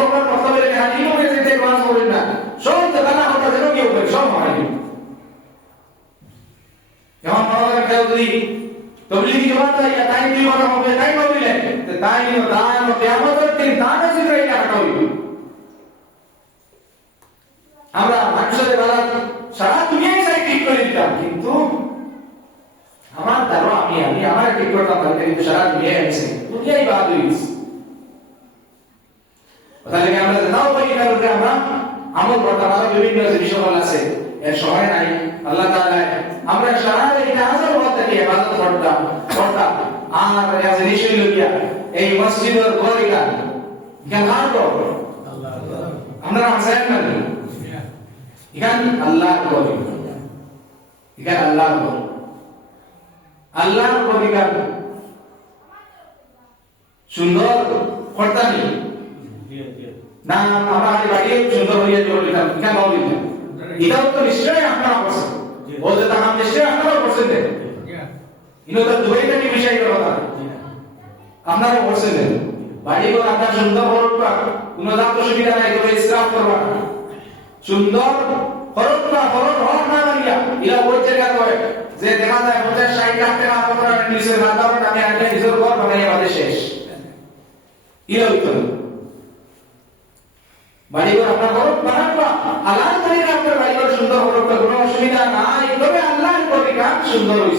হল কথা বলে খালি লোকে যেতে মাছ বলেন না, সব জানা কথা যেন কেউ করে সব হয় এখন মনে করেন কেউ যদি তবলিগি জমাত ইয়া তাই দুই কথা হবে তাই বলিলে তাই দান ও কিয়ামতের দিন দান আছে এই টাকা হইবে। আমরা মানুষের বেলা সারা দুনিয়ায় চাই ঠিক করে দিতাম, কিন্তু আমার দ্বারা আমি আমার ঠিক করতাম না, কিন্তু সারা দুনিয়ায় আছে দুনিয়াই বাদ হয়ে গেছে। তাহলে আমরা নাও পাই না বলতে আমরা আমল করতাম, আরো বিভিন্ন বিষয় আছে এর সময় নাই। আল্লাহ তাআলা আমরা সারা এই হাজার ওয়াক্ত থেকে ইবাদত করতাম আর এই জিনিস লইয়া এই মসজিদের গরিকা কেন তো আমরা আমসায় না ইখান আল্লাহর গরি ইখান আল্লাহর গরিকা সুন্দর করতানি না আমরা বাড়ি সুন্দর হইয়া চলিতাম কেন বলিতাম এটাও তো নিশ্চয়ই আপনারা করছেন, ও যে তার নিশ্চয়ই আপনারাও করছেন, ইনো তো দুইটা কি বিষয় কথা আপনারা করছেন বাড়ি ঘর আপনার সুন্দর করবা কোনো দাম তো সুবিধা নাই, তবে ইসরাফ করবা সুন্দর করবা হক না মানিয়া ইলা ওই জায়গা করে যে দেখা যায় 50-60 লাখ টাকা আপনারা নিজের বাতাবরণ আমি আগে নিজের ঘর বানাইয়া বাদে শেষ ইলা হইতো বাড়িঘর আপনার ঘর বানাবা হালাল করে আপনার বাড়িঘর সুন্দর হলো কোনো অসুবিধা নাই, তবে আল্লাহর পরিকার সুন্দর হইছে।